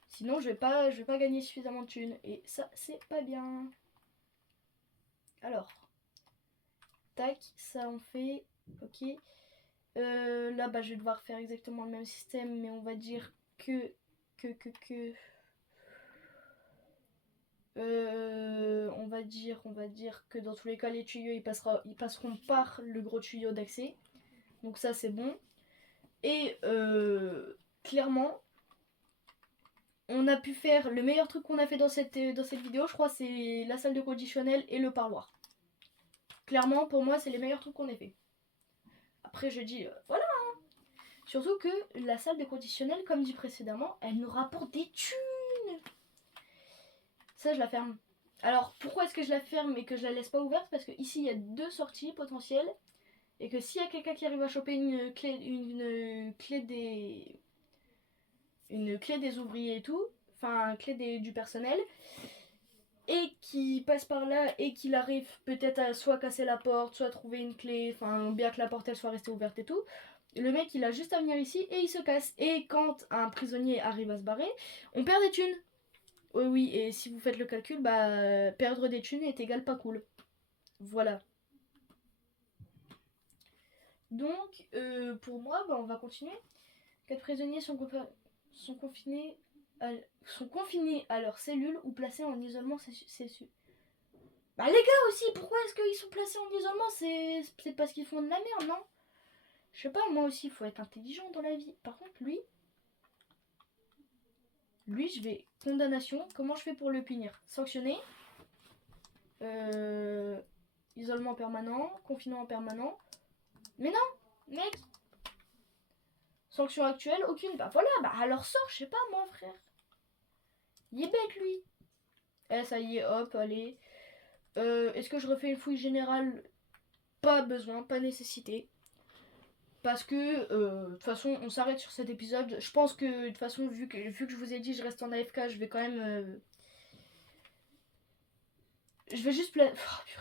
Sinon, je vais pas gagner suffisamment de thunes. Et ça, c'est pas bien. Alors. Tac, ça on fait. Ok. Là, bah, je vais devoir faire exactement le même système, mais on va dire que on va dire que dans tous les cas, les tuyaux ils passeront par le gros tuyau d'accès. Donc ça, c'est bon. Et clairement, on a pu faire le meilleur truc qu'on a fait dans cette vidéo, je crois, c'est la salle de conditionnel et le parloir. Clairement, pour moi, c'est les meilleurs trucs qu'on ait fait. Après, je dis, voilà. Hein. Surtout que la salle de conditionnel, comme dit précédemment, elle nous rapporte des thunes. Ça, je la ferme. Alors, pourquoi est-ce que je la ferme et que je la laisse pas ouverte? Parce que ici, il y a 2 sorties potentielles. Et que s'il y a quelqu'un qui arrive à choper une clé des ouvriers et tout, enfin, du personnel, et qui passe par là et qu'il arrive peut-être à soit casser la porte, soit trouver une clé, enfin bien que la porte elle soit restée ouverte et tout, le mec il a juste à venir ici et il se casse. Et quand un prisonnier arrive à se barrer, on perd des thunes. Oui oui, et si vous faites le calcul, bah perdre des thunes est égal pas cool. Voilà. Donc pour moi, bah, on va continuer. 4 prisonniers sont confinés à leur cellule ou placés en isolement cellulaire. Bah les gars aussi, pourquoi est-ce qu'ils sont placés en isolement? C'est parce qu'ils font de la merde, non? Je sais pas, moi aussi, il faut être intelligent dans la vie. Par contre, lui, je vais... Condamnation, comment je fais pour le punir? Sanctionner. Isolement permanent, confinement permanent. Mais non, mec. Sanction actuelle, aucune. Bah voilà, bah alors sors, je sais pas moi, frère. Il est bête, lui. Eh, ça y est, hop, allez. Est-ce que je refais une fouille générale? Pas besoin, pas nécessité. Parce que de toute façon on s'arrête sur cet épisode. Je pense que de toute façon vu que je vous ai dit je reste en AFK, je vais quand même je vais juste purée,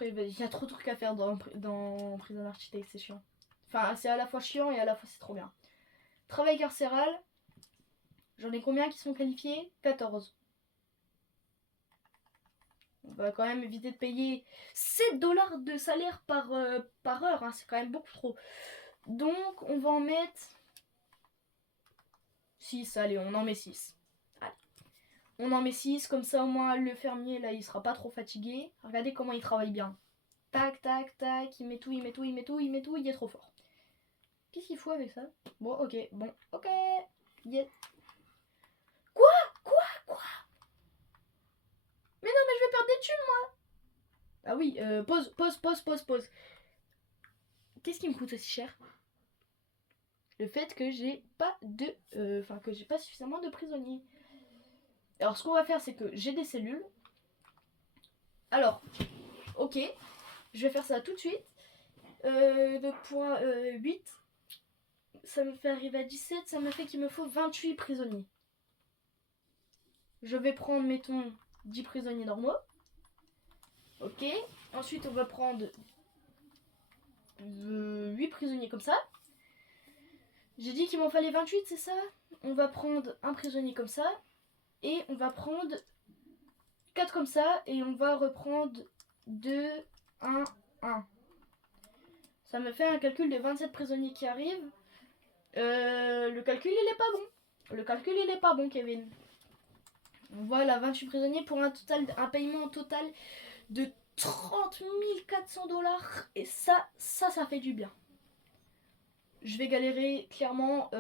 il y a trop de trucs à faire dans Prison Architect, c'est chiant. Enfin c'est à la fois chiant et à la fois c'est trop bien. Travail carcéral. J'en ai combien qui sont qualifiés? 14. On va quand même éviter de payer 7 dollars de salaire par heure, hein, c'est quand même beaucoup trop. Donc on va en mettre 6, allez, on en met 6. Allez. On en met 6, comme ça au moins le fermier là il sera pas trop fatigué. Regardez comment il travaille bien. Tac, tac, tac, il met tout, il est trop fort. Qu'est-ce qu'il faut avec ça? Bon, ok, yes. Quoi? Mais non, mais je vais perdre des thunes moi. Ah oui, pause. Qu'est-ce qui me coûte aussi cher? Le fait que j'ai pas que j'ai pas suffisamment de prisonniers. Alors ce qu'on va faire c'est que j'ai des cellules. Alors, ok, je vais faire ça tout de suite. Donc pour 8, ça me fait arriver à 17, ça me fait qu'il me faut 28 prisonniers. Je vais prendre, mettons, 10 prisonniers normaux. Ok, ensuite on va prendre 8 prisonniers comme ça. J'ai dit qu'il m'en fallait 28, c'est ça? On va prendre un prisonnier comme ça. Et on va prendre 4 comme ça. Et on va reprendre 2, 1, 1. Ça me fait un calcul de 27 prisonniers qui arrivent. Le calcul il est pas bon. Le calcul il est pas bon, Kevin. Voilà, 28 prisonniers pour un paiement total de 30 400 dollars. Et ça fait du bien. Je vais galérer, clairement.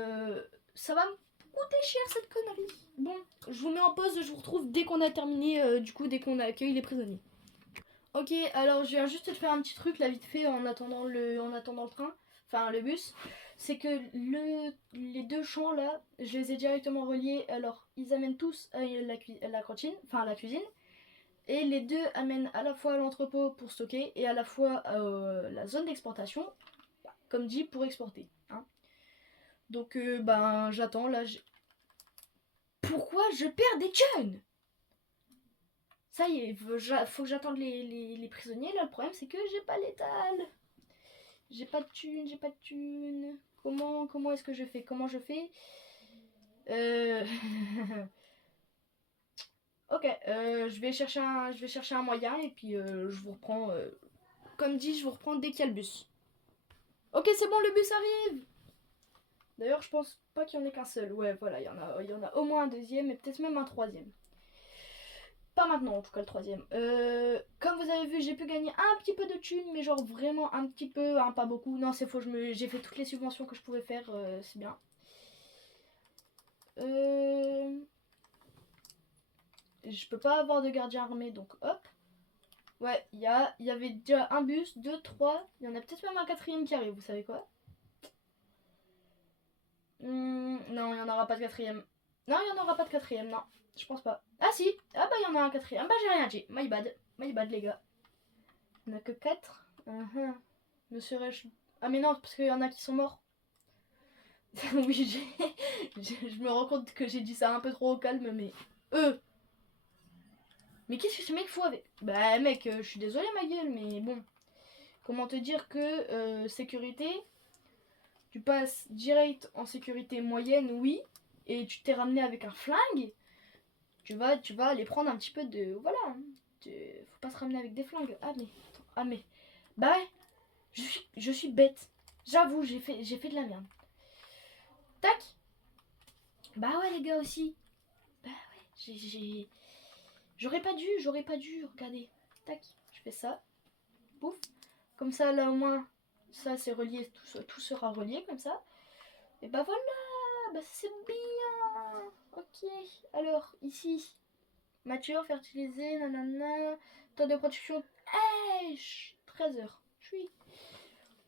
Ça va me coûter cher cette connerie. Bon, je vous mets en pause, je vous retrouve dès qu'on a terminé, dès qu'on a accueilli les prisonniers. Ok, alors je viens juste de faire un petit truc là vite fait en attendant le train, enfin le bus. C'est que les 2 champs là, je les ai directement reliés. Alors ils amènent tous à la cantine, enfin à la cuisine. Et les 2 amènent à la fois l'entrepôt pour stocker et à la fois la zone d'exportation, comme dit, pour exporter. Hein. Donc j'attends là. Pourquoi je perds des thunes? Ça y est, faut que j'attende les prisonniers. Là, le problème, c'est que j'ai pas l'étal. J'ai pas de thunes. Comment est-ce que je fais? Comment je fais? Ok, je vais chercher un moyen et puis je vous reprends. Comme dit, je vous reprends dès qu'il y a le bus. Ok, c'est bon, le bus arrive. D'ailleurs, je pense pas qu'il y en ait qu'un seul. Ouais, voilà, il y en a au moins un deuxième et peut-être même un troisième. Pas maintenant en tout cas le troisième. Comme vous avez vu, j'ai pu gagner un petit peu de thunes, mais genre vraiment un petit peu, hein, pas beaucoup. Non, c'est faux, j'ai fait toutes les subventions que je pouvais faire, c'est bien. je peux pas avoir de gardien armé, donc hop. Ouais, il y avait déjà un bus, 2, 3. Il y en a peut-être même un quatrième qui arrive, vous savez quoi? Non, il n'y en aura pas de quatrième. Non, il n'y en aura pas de quatrième, non. Je pense pas. Ah si. Ah bah il y en a un quatrième. Bah j'ai rien dit. My bad. My bad les gars. Il n'y en a que 4. Ne serais-je... Ah mais non, parce qu'il y en a qui sont morts. Oui, je me rends compte que j'ai dit ça un peu trop au calme, mais... Mais qu'est-ce que ce mec fout avec... Bah mec, je suis désolée ma gueule, mais bon. Comment te dire que sécurité... Tu passes direct en sécurité moyenne, oui, et tu t'es ramené avec un flingue, tu vas aller prendre un petit peu de... Voilà, faut pas se ramener avec des flingues. Ah mais, bah ouais, je suis bête. J'avoue, j'ai fait de la merde. Tac. Bah ouais les gars aussi. Bah ouais, j'aurais pas dû, regardez. Tac, je fais ça. Pouf. Comme ça là au moins, ça c'est relié, tout sera relié comme ça. Et bah voilà. Bah c'est bien. Ok. Alors, ici, mature, fertilisé, nanana. Temps de production, 13 heures. Je suis.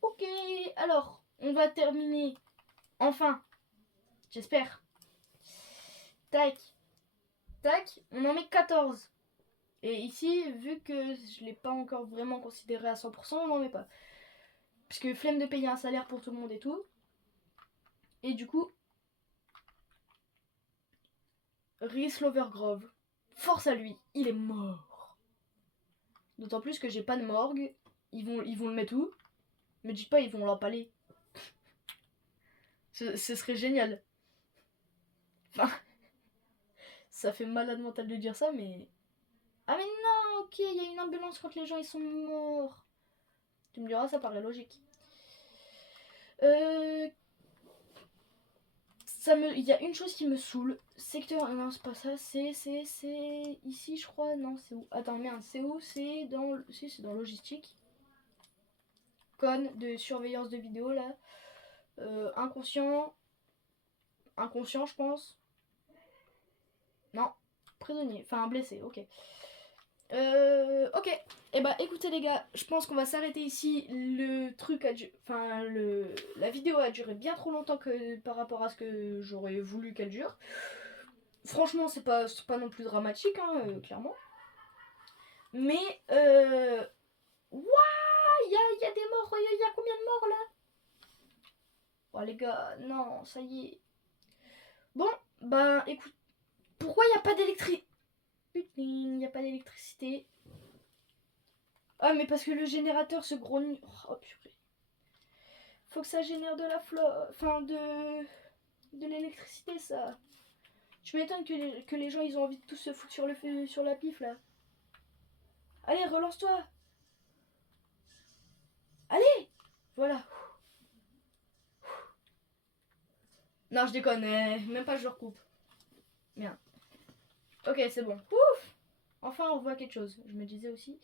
Ok. Alors, on va terminer. Enfin. J'espère. Tac. Tac. On en met 14. Et ici, vu que je l'ai pas encore vraiment considéré à 100%, on n'en met pas. Puisque flemme de payer un salaire pour tout le monde et tout. Et du coup, Rhys Lovergrove. Force à lui, il est mort. D'autant plus que j'ai pas de morgue. Ils vont le mettre où? Me dites pas, ils vont l'empaler. Ce serait génial. Enfin, ça fait malade mental de dire ça, mais... Ah mais non, ok, il y a une ambulance quand les gens ils sont morts. Tu me diras, ça paraît logique. Il y a une chose qui me saoule. Secteur... Non, c'est pas ça, c'est... Ici, je crois, non, c'est où? Attends, merde, c'est où? C'est dans... Si, c'est dans logistique. Con de surveillance de vidéo, là. Inconscient. Inconscient, je pense. Non, prisonnier. Enfin, blessé, ok. Ok. Et bah écoutez les gars, je pense qu'on va s'arrêter ici. Le truc a enfin la vidéo a duré bien trop longtemps que par rapport à ce que j'aurais voulu qu'elle dure. Franchement, c'est pas non plus dramatique, hein, clairement. Mais ouah, il y a des morts. Il y a combien de morts là? Oh les gars, non, ça y est. Bon, bah écoute, pourquoi il n'y a pas d'électricité? Putain, il n'y a pas d'électricité. Ah mais parce que le générateur se grogne. Oh purée. Faut que ça génère de la flotte. Enfin de l'électricité ça. Je m'étonne que les gens ils ont envie de tous se foutre sur le feu, sur la pif là. Allez, relance-toi. Allez. Voilà. Non je déconne, même pas je le recoupe. Merde. Ok c'est bon. Ouf. Enfin on voit quelque chose. Je me disais aussi.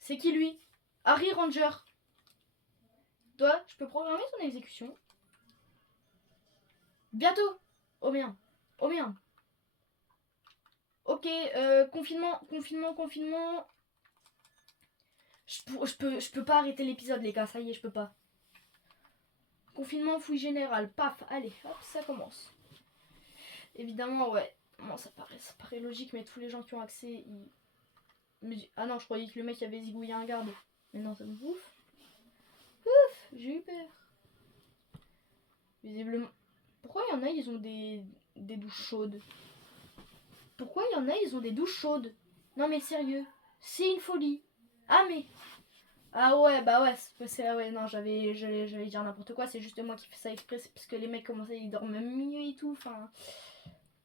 C'est qui lui? Harry Ranger. Toi, je peux programmer ton exécution. Bientôt. Oh merde. Oh merde. Ok, confinement. Je peux pas arrêter l'épisode, les gars, ça y est, je peux pas. Confinement, fouille générale, paf, allez, hop, ça commence. Évidemment, ouais. Bon, ça paraît logique, mais tous les gens qui ont accès, Ah non, je croyais que le mec avait zigouillé un garde. Mais non, ça me bouffe. Ouf, j'ai eu peur. Visiblement. Pourquoi il y en a, ils ont des douches chaudes? Pourquoi il y en a, ils ont des douches chaudes? Non mais sérieux, c'est une folie. Ah mais... Ah ouais, bah ouais, ah ouais, non, j'allais dire n'importe quoi, c'est juste moi qui fais ça exprès, c'est parce que les mecs commençaient, ils dorment même mieux et tout, enfin...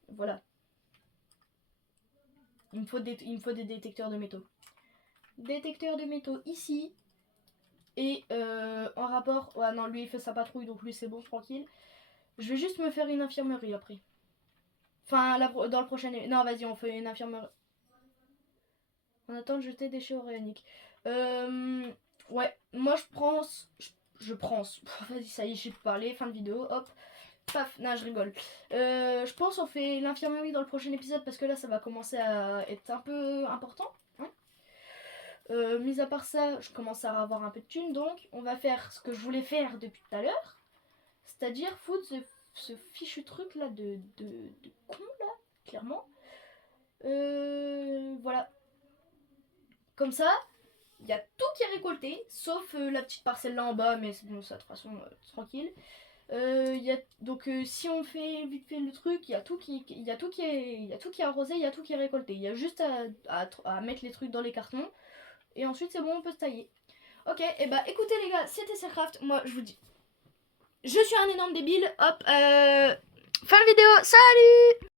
Voilà. Il me faut des détecteurs de métaux. Détecteur de métaux ici. Et en rapport... Ouais, non, lui il fait sa patrouille, donc lui c'est bon, tranquille. Je vais juste me faire une infirmerie après. Enfin, dans le prochain... Non, vas-y, on fait une infirmerie. On attend de jeter déchets organiques. Ouais, moi je pense. Je pense. Vas-y, ça y est, j'ai parlé. Fin de vidéo, hop. Paf, non, je rigole. Je pense on fait l'infirmerie dans le prochain épisode parce que là ça va commencer à être un peu important. Hein. Mis à part ça, je commence à avoir un peu de thunes, donc on va faire ce que je voulais faire depuis tout à l'heure. C'est-à-dire foutre ce fichu truc là de con là, clairement. Voilà. Comme ça, il y a tout qui est récolté, sauf la petite parcelle là en bas, mais c'est bon, ça de toute façon, tranquille. Donc si on fait vite fait le truc, il y a tout qui est arrosé, il y a tout qui est récolté. Il y a juste à mettre les trucs dans les cartons, et ensuite c'est bon, on peut se tailler. Ok, et bah écoutez les gars, c'était Craft, moi je vous dis, je suis un énorme débile, hop, fin de vidéo, salut!